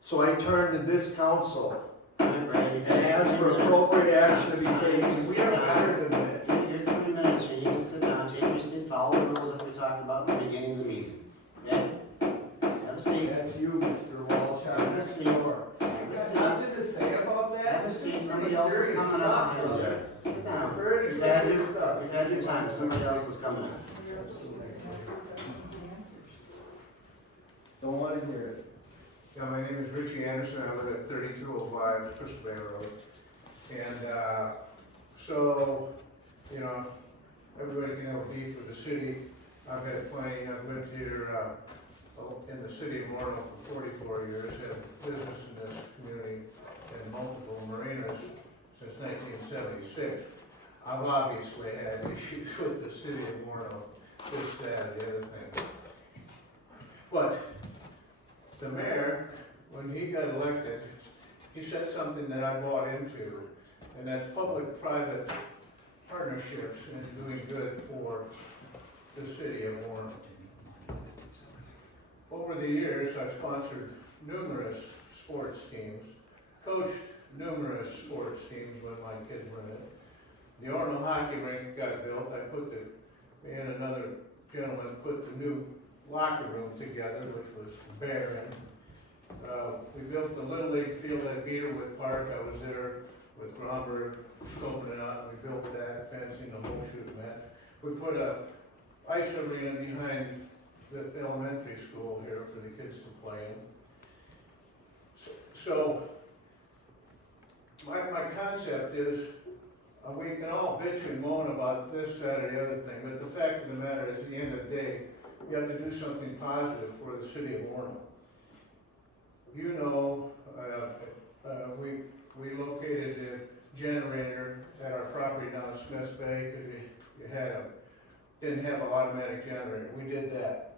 So I turn to this council and ask for appropriate action to be taken. We are better than this. You have 3 minutes, you need to sit down, take your seat, follow the rules that we talked about in the beginning of the meeting. Okay? Have a seat. That's you, Mr. Walsh. Have a seat. Have a seat. Nothing to say about that? Have a seat, somebody else is coming up. Okay. Sit down. Very You've had serious stuff. you've had your time, somebody else is coming up. Don't want to hear it. Yeah, my name is Richie Anderson, I live at 3205 Crystal Bay Road. And, so, you know, everybody can have beef with the city. I've had plenty, I've lived here, in the city of Orono for 44 years, had business in this community and multiple marinas since 1976. I've obviously had issues with the city of Orono, this, that, the other thing. But the mayor, when he got elected, he said something that I bought into, and that's public-private partnerships and doing good for the city of Orono. Over the years, I've sponsored numerous sports teams, coached numerous sports teams when my kids were in it. The Orono hockey rink got built. Me and another gentleman put the new locker room together, which was barren. We built the Little League field at Beaterwood Park. I was there with Gromberg scoping it out. We built that, fencing, the whole shooting match. We put a ice arena behind the elementary school here for the kids to play in. So my concept is, we can all bitch and moan about this, that, or the other thing, but the fact of the matter is, at the end of the day, you have to do something positive for the city of Orono. You know, We located the generator at our property down in Smiths Bay, because didn't have an automatic generator. We did that.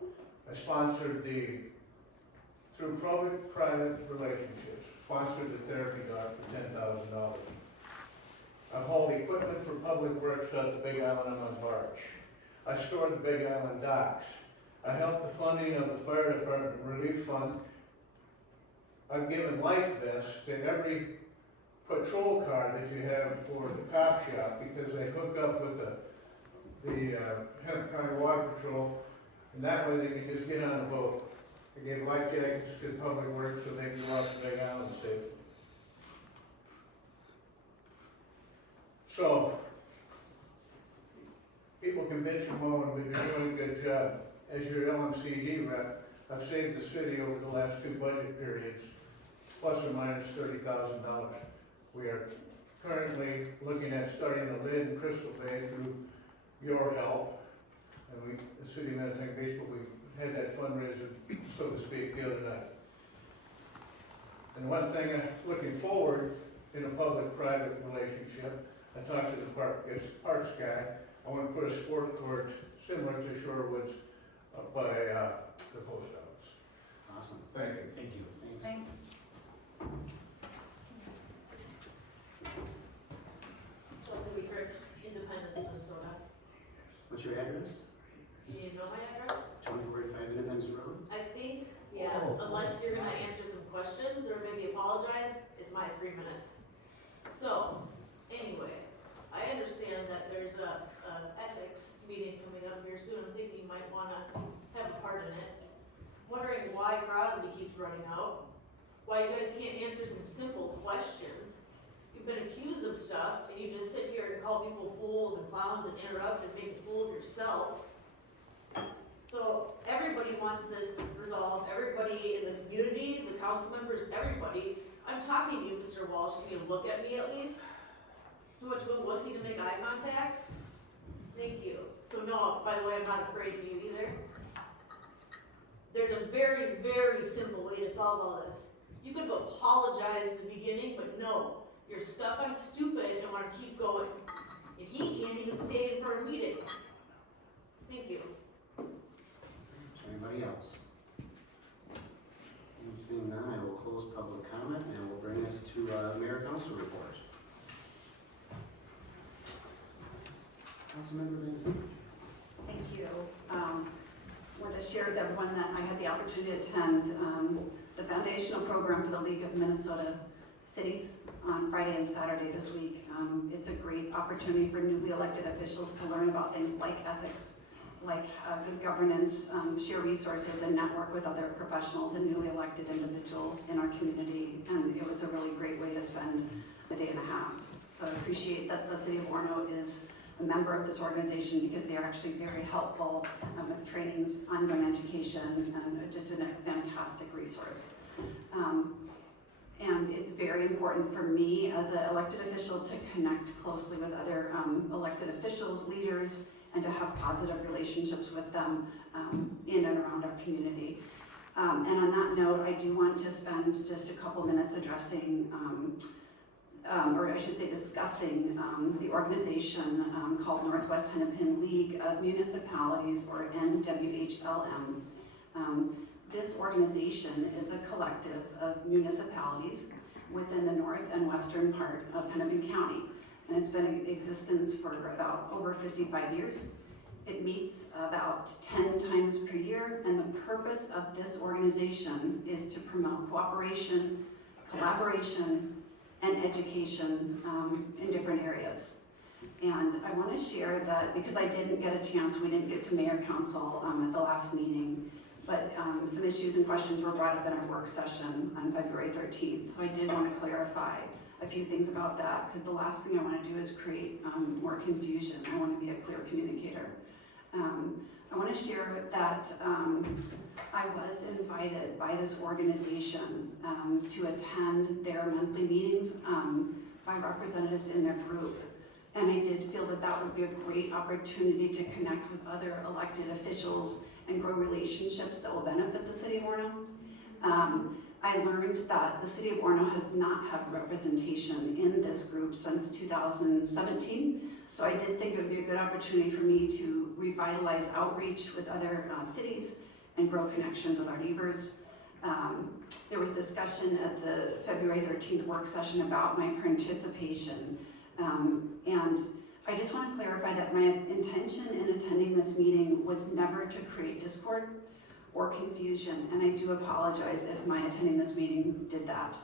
I sponsored through public-private relationships, sponsored the therapy dog for $10,000. I hauled equipment for public works out the Big Island on my barge. I stored the Big Island docks. I helped the funding of the fire department relief fund. I've given life vests to every patrol car that you have for the cop shop, because they hook up with the Hemp County Water Patrol, and that way they can just get on the boat. I gave life jackets to public works so they can go out to Big Island safe. So, people can bitch and moan, but you're doing a good job. As your LMCD rep, I've saved the city over the last 2 budget periods, plus or minus $30,000. We are currently looking at starting a lid in Crystal Bay through your help. And the city of Manatee Beach, but we had that fundraiser, so to speak, the other night. And one thing, looking forward in a public-private relationship, I talked to the parks guy. I want to put a sport court similar to Shorewood's up by the post office. Awesome. Thank you. Thank you. Thanks. Thanks. Chelsea Weaver, Independence, Minnesota. What's your address? You need to know my address? 2045 Independence Road? I think, yeah, Oh. unless you're gonna answer some questions or maybe apologize, it's my 3 minutes. So, anyway, I understand that there's a ethics meeting coming up here soon. I'm thinking you might wanna have a part in it. Wondering why Crosby keeps running out, why you guys can't answer some simple questions. You've been accused of stuff and you just sit here and call people fools and clowns and interrupt and make a fool of yourself. So everybody wants this resolved, everybody in the community, the council members, everybody. I'm talking to you, Mr. Walsh, can you look at me at least? Too much of a wussy to make eye contact? Thank you. So no, by the way, I'm not afraid of you either. There's a very, very simple way to solve all this. You could have apologized in the beginning, but no. You're stuck on stupid and want to keep going. And he can't even stay in for a meeting. Thank you. Is there anybody else? And seeing none, I will close public comment and we'll bring us to Mayor Council report. Councilmember Vincent. Thank you. Want to share with everyone that I had the opportunity to attend the foundational program for the League of Minnesota Cities on Friday and Saturday this week. It's a great opportunity for newly elected officials to learn about things like ethics, like good governance, share resources, and network with other professionals and newly elected individuals in our community. And it was a really great way to spend a day and a half. So I appreciate that the City of Orono is a member of this organization because they are actually very helpful with trainings, ongoing education, and just a fantastic resource. And it's very important for me as an elected official to connect closely with other elected officials, leaders, and to have positive relationships with them in and around our community. And on that note, I do want to spend just a couple minutes addressing or I should say discussing the organization called Northwest Hennepin League of Municipalities, or NWHLM. This organization is a collective of municipalities within the north and western part of Hennepin County, and it's been in existence for about over 55 years. It meets about 10 times per year, and the purpose of this organization is to promote cooperation, collaboration, and education in different areas. And I want to share that because I didn't get a chance, we didn't get to Mayor Council at the last meeting, but some issues and questions were brought up in our work session on February 13th. So I did want to clarify a few things about that, because the last thing I want to do is create more confusion. I want to be a clear communicator. I want to share that I was invited by this organization to attend their monthly meetings by representatives in their group. And I did feel that that would be a great opportunity to connect with other elected officials and grow relationships that will benefit the City of Orono. I learned that the city of Orono has not had representation in this group since 2017. So I did think it would be a good opportunity for me to revitalize outreach with other cities and grow connections with our neighbors. There was discussion at the February 13th work session about my participation. And I just want to clarify that my intention in attending this meeting was never to create discord or confusion, and I do apologize if my attending this meeting did that.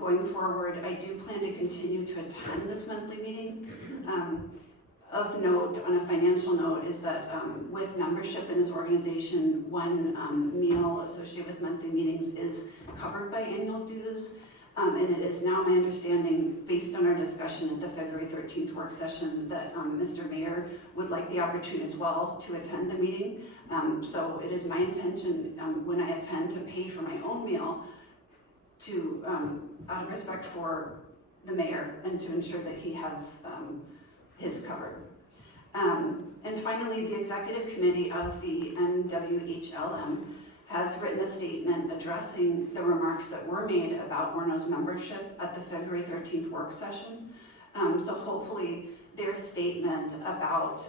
Going forward, I do plan to continue to attend this monthly meeting. Of note, on a financial note, is that with membership in this organization, one meal associated with monthly meetings is covered by annual dues. And it is now my understanding, based on our discussion at the February 13th work session, that Mr. Mayor would like the opportunity as well to attend the meeting. So it is my intention when I attend to pay for my own meal to, out of respect for the mayor, and to ensure that he has his covered. And finally, the executive committee of the NWHLM has written a statement addressing the remarks that were made about Orono's membership at the February 13th work session. So hopefully their statement about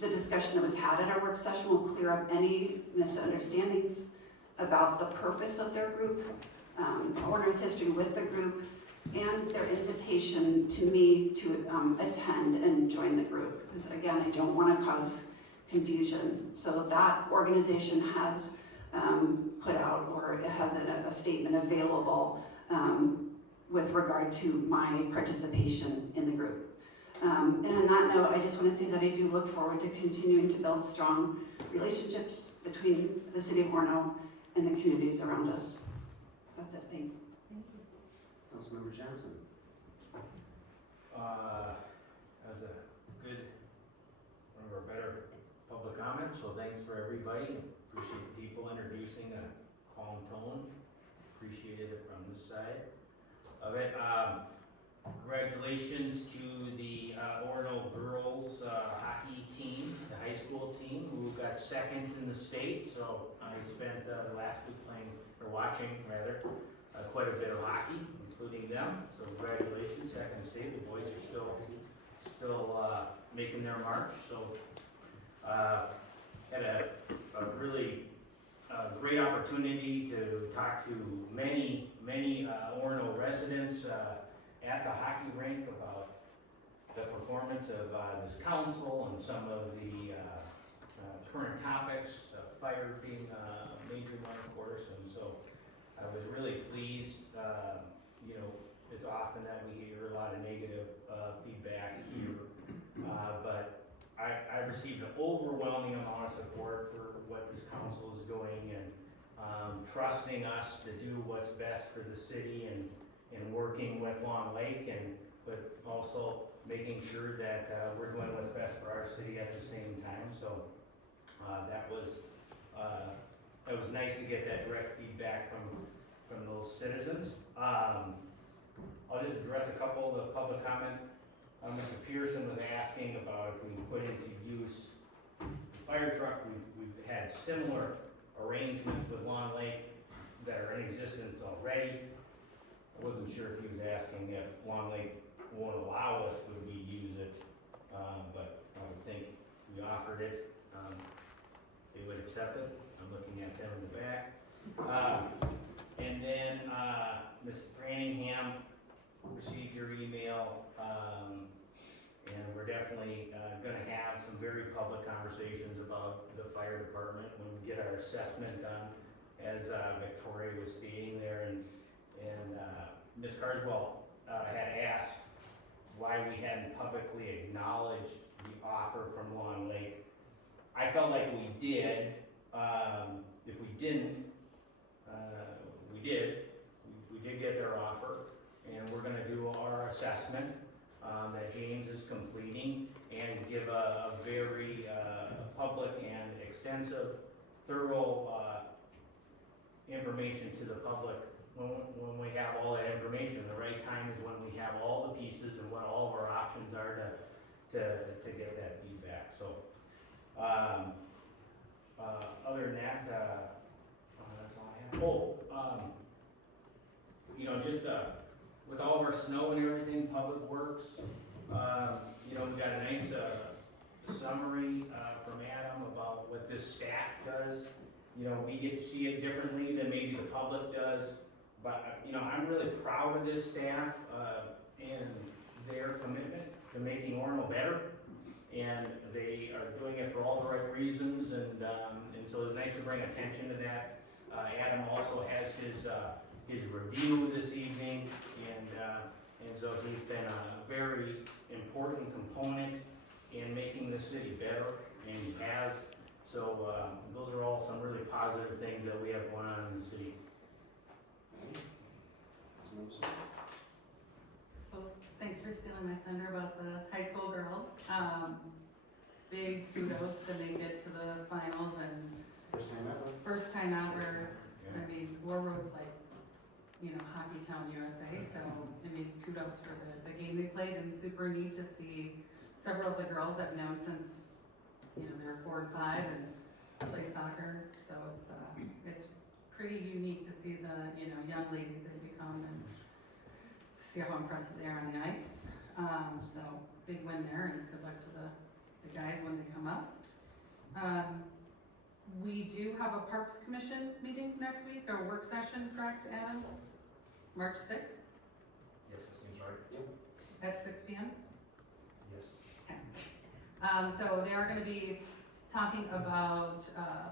the discussion that was had at our work session will clear up any misunderstandings about the purpose of their group, Orono's history with the group, and their invitation to me to attend and join the group. Because again, I don't want to cause confusion. So that organization has put out, or it has a statement available with regard to my participation in the group. And on that note, I just want to say that I do look forward to continuing to build strong relationships between the city of Orono and the communities around us. That's it, thanks. Councilmember Johnson. As a good, one of our better public comments, so thanks for everybody. Appreciate the people introducing a calm tone. Appreciated it from this side of it. Congratulations to the Orono girls hockey team, the high school team, who got second in the state. So I spent the last week playing, or watching rather, quite a bit of hockey, including them. So congratulations, second state. The boys are still making their march. So had a really great opportunity to talk to many Orono residents at the hockey rink about the performance of this council and some of the current topics, fire being a major one, of course. And so I was really pleased. You know, it's often that we hear a lot of negative feedback here, but I received an overwhelming amount of support for what this council is doing, and trusting us to do what's best for the city, and working with Long Lake, but also making sure that we're doing what's best for our city at the same time. So that was nice to get that direct feedback from those citizens. I'll just address a couple of the public comments. Mr. Pearson was asking about if we can put into use the fire truck. We've had similar arrangements with Long Lake that are in existence already. I wasn't sure if he was asking if Long Lake won't allow us, would we use it? But I would think if we offered it, they would accept it. I'm looking at them in the back. And then Ms. Branningham received your email, and we're definitely going to have some very public conversations about the fire department when we get our assessment done, as Victoria was stating there. And Ms. Carswell had asked why we hadn't publicly acknowledged the offer from Long Lake. I felt like we did. If we didn't, we did. We did get their offer, and we're going to do our assessment that James is completing, and give a very public and extensive, thorough information to the public when we have all that information. The right time is when we have all the pieces and what all of our options are to get that feedback. So other than that, that's all You know, just, with all of our snow and everything, Public Works, you know, we got a nice, summary, from Adam about what this staff does. You know, we get to see it differently than maybe the public does, but, you know, I'm really proud of this staff, and their commitment to making Orono better. And they are doing it for all the right reasons, and so it's nice to bring attention to that. Adam also has his review this evening, and so he's been a very important component in making the city better, and he has. So those are all some really positive things that we have going on in the city. So thanks for stealing my thunder about the high school girls. Big kudos to make it to the finals and first time ever. I mean, War Road's like, you know, Hockey Town USA, so I mean, kudos for the game they played, and super neat to see several of the girls I've known since, you know, they were 4 and 5 and played soccer. So it's pretty unique to see the, you know, young ladies they become and see how impressive they are on the ice. So big win there, and good luck to the guys when they come up. We do have a Parks Commission meeting next week, or work session, correct, Adam? March 6th Yes, that seems right. Yep. at 6 p.m. Yes. Okay. So they are going to be talking about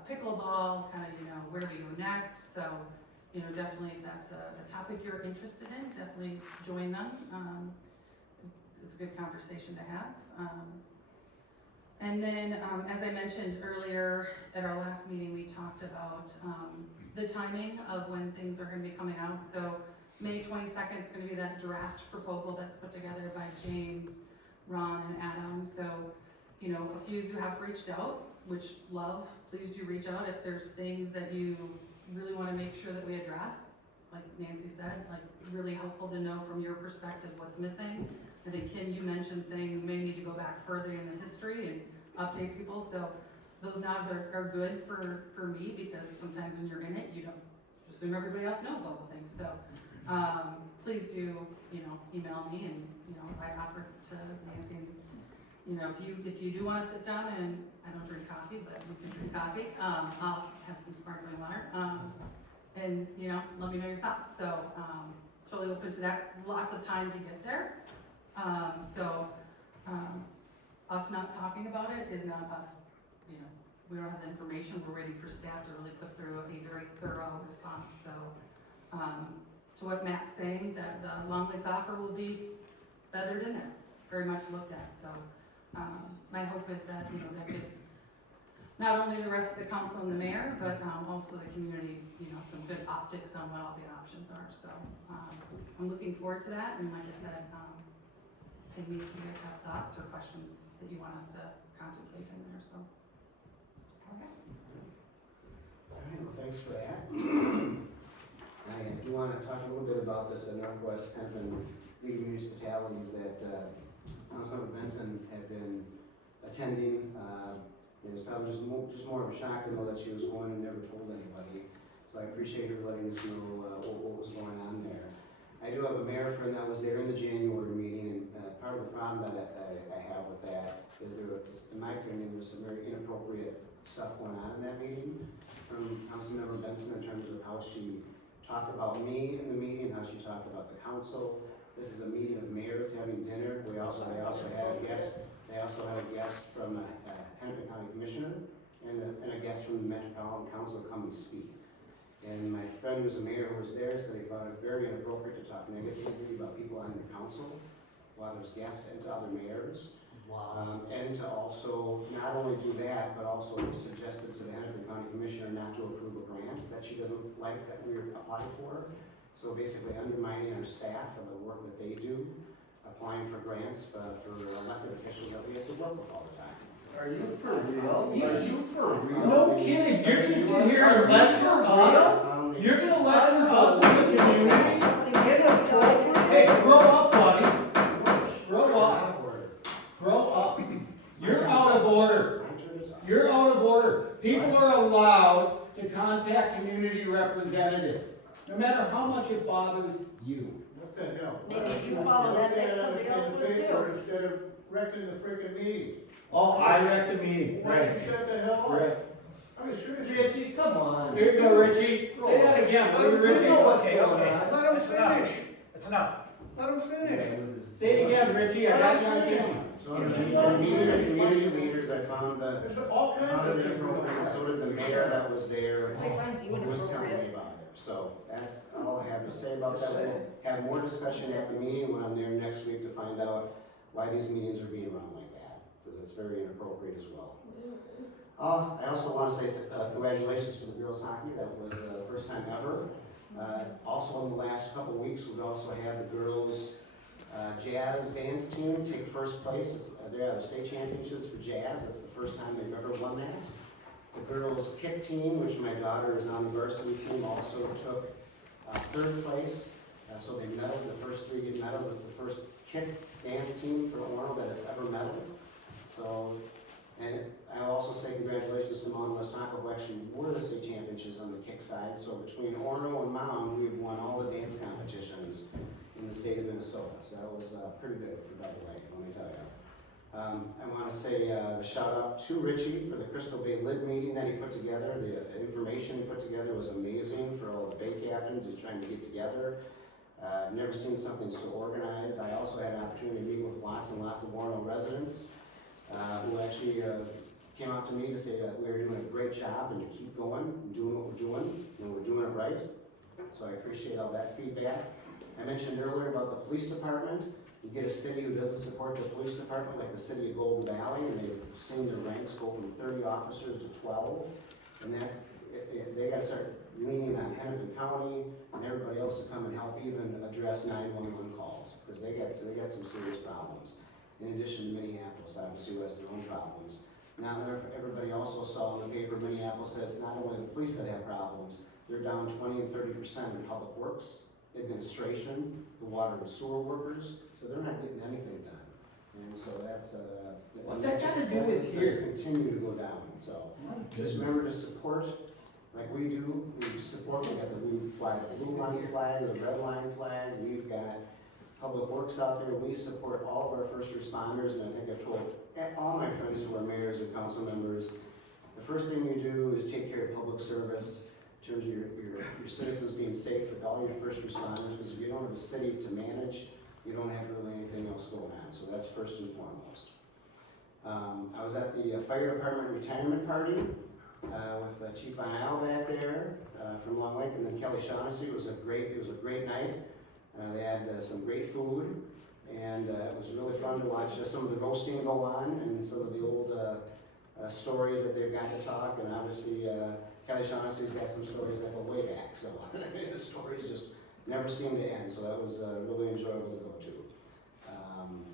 pickleball, kind of, you know, where do we go next? So, you know, definitely if that's a topic you're interested in, definitely join them. It's a good conversation to have. And then, as I mentioned earlier, at our last meeting, we talked about the timing of when things are going to be coming out. So May 22nd is going to be that draft proposal that's put together by James, Ron, and Adam. So, you know, a few of you have reached out, which love. Please do reach out if there's things that you really want to make sure that we address. Like Nancy said, like really helpful to know from your perspective what's missing. I think, Ken, you mentioned saying we may need to go back further in the history and update people. So those nods are good for me, because sometimes when you're in it, you don't assume everybody else knows all the things. So please do, you know, email me, and, you know, I offer to Nancy, and, you know, if you do want to sit down, and I don't drink coffee, but you can drink coffee, I'll have some sparkling water, and, you know, let me know your thoughts. So totally open to that. Lots of time to get there. Us not talking about it is not us, you know, we don't have the information. We're waiting for staff to really put through a very thorough response. So to what Matt's saying, that the Long Lakes offer will be feathered in there, very much looked at. So my hope is that, you know, that gives not only the rest of the council and the mayor, but also the community, you know, some good optics on what all the options are. So I'm looking forward to that. And like I said, ping me if you guys have thoughts or questions that you want us to contemplate in there. So, okay. All right, well, thanks for that. I do want to talk a little bit about this Northwest Hennepin League of Municipalities that Councilmember Benson had been attending. It was probably just more of a shock to know that she was going and never told anybody. So I appreciate her letting us know what was going on there. I do have a mayor friend that was there in the January meeting, and part of the problem that I have with that is there was, in my opinion, there was some very inappropriate stuff going on in that meeting from Councilmember Benson in terms of how she talked about me in the meeting, how she talked about the council. This is a meeting of mayors having dinner. They also had a guest. They also had a guest from a Hennepin County Commissioner and a guest from the Metropolitan Council come and speak. And my friend who's a mayor who was there said he found it very inappropriate to talk negatively about people on your council while there's guests, and to other mayors. Wow. And to also not only do that, but also suggested to the Hennepin County Commissioner not to approve a grant that she doesn't like that we applied for. So basically undermining our staff and the work that they do, applying for grants for elected officials that we have to work with all the time. Are you for real? Are you for real? No kidding. You're going to sit here and lecture us? You're going to lecture us in the community? Hey, grow up, buddy. Grow up. Grow up. You're out of order. You're out of order. People are allowed to contact community representatives, no matter how much it bothers you. What the hell? Maybe if you follow that, then somebody else would too. Instead of wrecking the frickin' meeting. Oh, I read the meeting, Why don't you shut the hell up? Right. I mean, seriously. Richie, come on. Here you go, Richie. Say that again, will you, Richie? Okay, okay. Let him finish. That's enough. Let him finish. Say it again, Richie, I got you on camera. So in the meeting of community leaders, I found that, There's all kinds found of it different inappropriate, ways. so did the mayor that was there, I find you who was telling me inappropriate. about it. So that's all I have to say about that. We'll have more discussion at the meeting when I'm there next week to find out why these meetings are being run like that, because it's very inappropriate as well. I also want to say congratulations to the girls hockey. That was the first time ever. Also in the last couple of weeks, we've also had the girls jazz dance team take first place. They're at the state championships for jazz. That's the first time they've ever won that. The girls kick team, which my daughter is on the varsity team, also took third place. So they medaled. The first three get medals. It's the first kick dance team for Orono that has ever medaled. So, and I will also say congratulations to Mound West Taco, who actually were the state championships on the kick side. So between Orono and Mound, we've won all the dance competitions in the state of Minnesota. So that was pretty good for double A, let me tell you. I want to say a shout out to Richie for the Crystal Bay Lid meeting that he put together. The information he put together was amazing for all the bay captains he's trying to get together. I've never seen something so organized. I also had an opportunity to meet with lots and lots of Orono residents who actually came out to me to say that we are doing a great job and to keep going and doing what we're doing, and we're doing it right. So I appreciate all that feedback. I mentioned earlier about the police department. You get a city who doesn't support the police department, like the city of Golden Valley, and they've seen their ranks go from 30 officers to 12. And that's, they gotta start leaning on Hennepin County and everybody else to come and help even address 911 calls, because they got some serious problems. In addition to Minneapolis, obviously, who has their own problems. Now, everybody also saw in the paper, Minneapolis said it's not only the police that have problems, they're down 20 and 30% in public works, administration, the water and sewer workers, so they're not getting anything done. And so that's, What's that got to do with that's here? gonna continue to go down, so. Just remember to support, like we do, we support, we got we fly the blue line flag, the red line flag, we've got public works out there, we support all of our first responders, and I think I've told all my friends who are mayors and council members, the first thing you do is take care of public service, in terms of your citizens being safe, with all your first responders, because if you don't have a city to manage, you don't have really anything else going on, so that's first and foremost. I was at the fire department retirement party with Chief Lionel back there from Long Lake, and then Kelly Shaughnessy. It was a great night. They had some great food, and it was really fun to watch some of the roasting go on and some of the old stories that they've got to talk. And obviously, Kelly Shaughnessy's got some stories that go way back, so the stories just never seem to end. So that was really enjoyable to go to.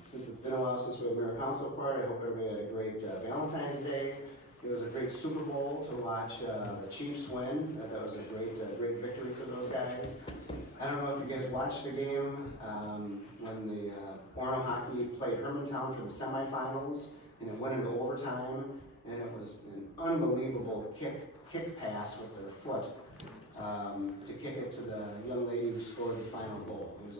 Since it's been a while since we were in council party, I hope everybody had a great Valentine's Day. It was a great Super Bowl to watch the Chiefs win. That was a great victory for those guys. I don't know if you guys watched the game when the Orono hockey played Hermantown for the semifinals, and it went into overtime, and it was an unbelievable kick pass with their foot to kick it to the young lady who scored the final goal. It was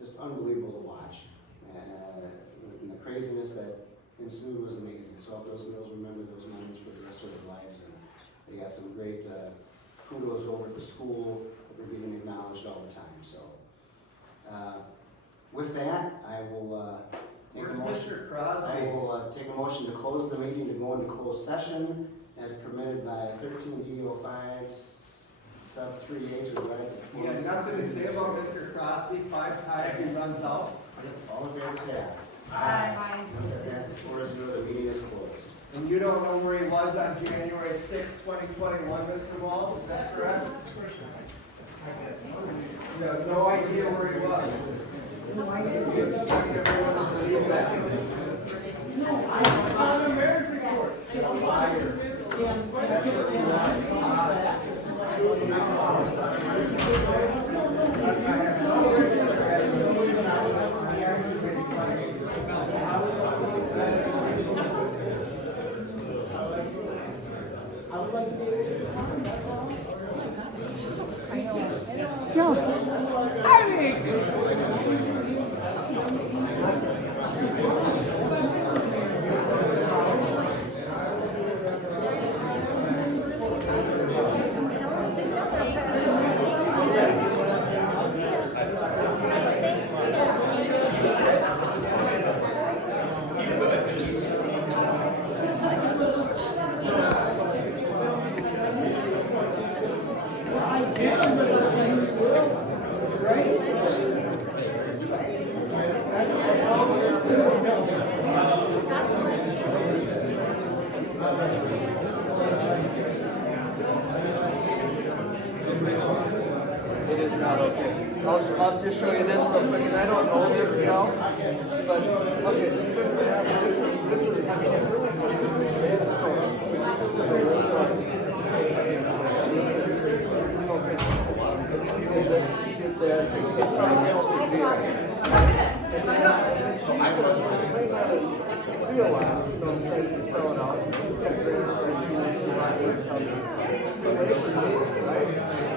just unbelievable to watch. And the craziness that ensued was amazing. So I hope those girls remember those moments for the rest of their lives. And they got some great kudos over at the school that they're getting acknowledged all the time. So with that, I will take a motion. Mr. Crosby? I will take a motion to close the meeting to go into closed session as permitted by 13 D.O. 5 sub 3A to right. You have nothing to say about Mr. Crosby, 5 times he runs out? All in favor, say aye. Aye. Passes 4-0, the meeting is closed. And you don't know where he was on January 6, 2021, Mr. Wall, is that correct? You have no idea where he was. You expect everyone to believe that. No, I'm on the mayor's report. A liar. That's what you want. I would like to be able to comment, that's all. I'll just show you this real quick, and I don't know this gal, but, okay. This is, I mean, it really get the 65 gallon beer. Realize, you know, tries to spell it out. She's got great experience, right?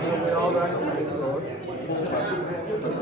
And we all recognize those. This is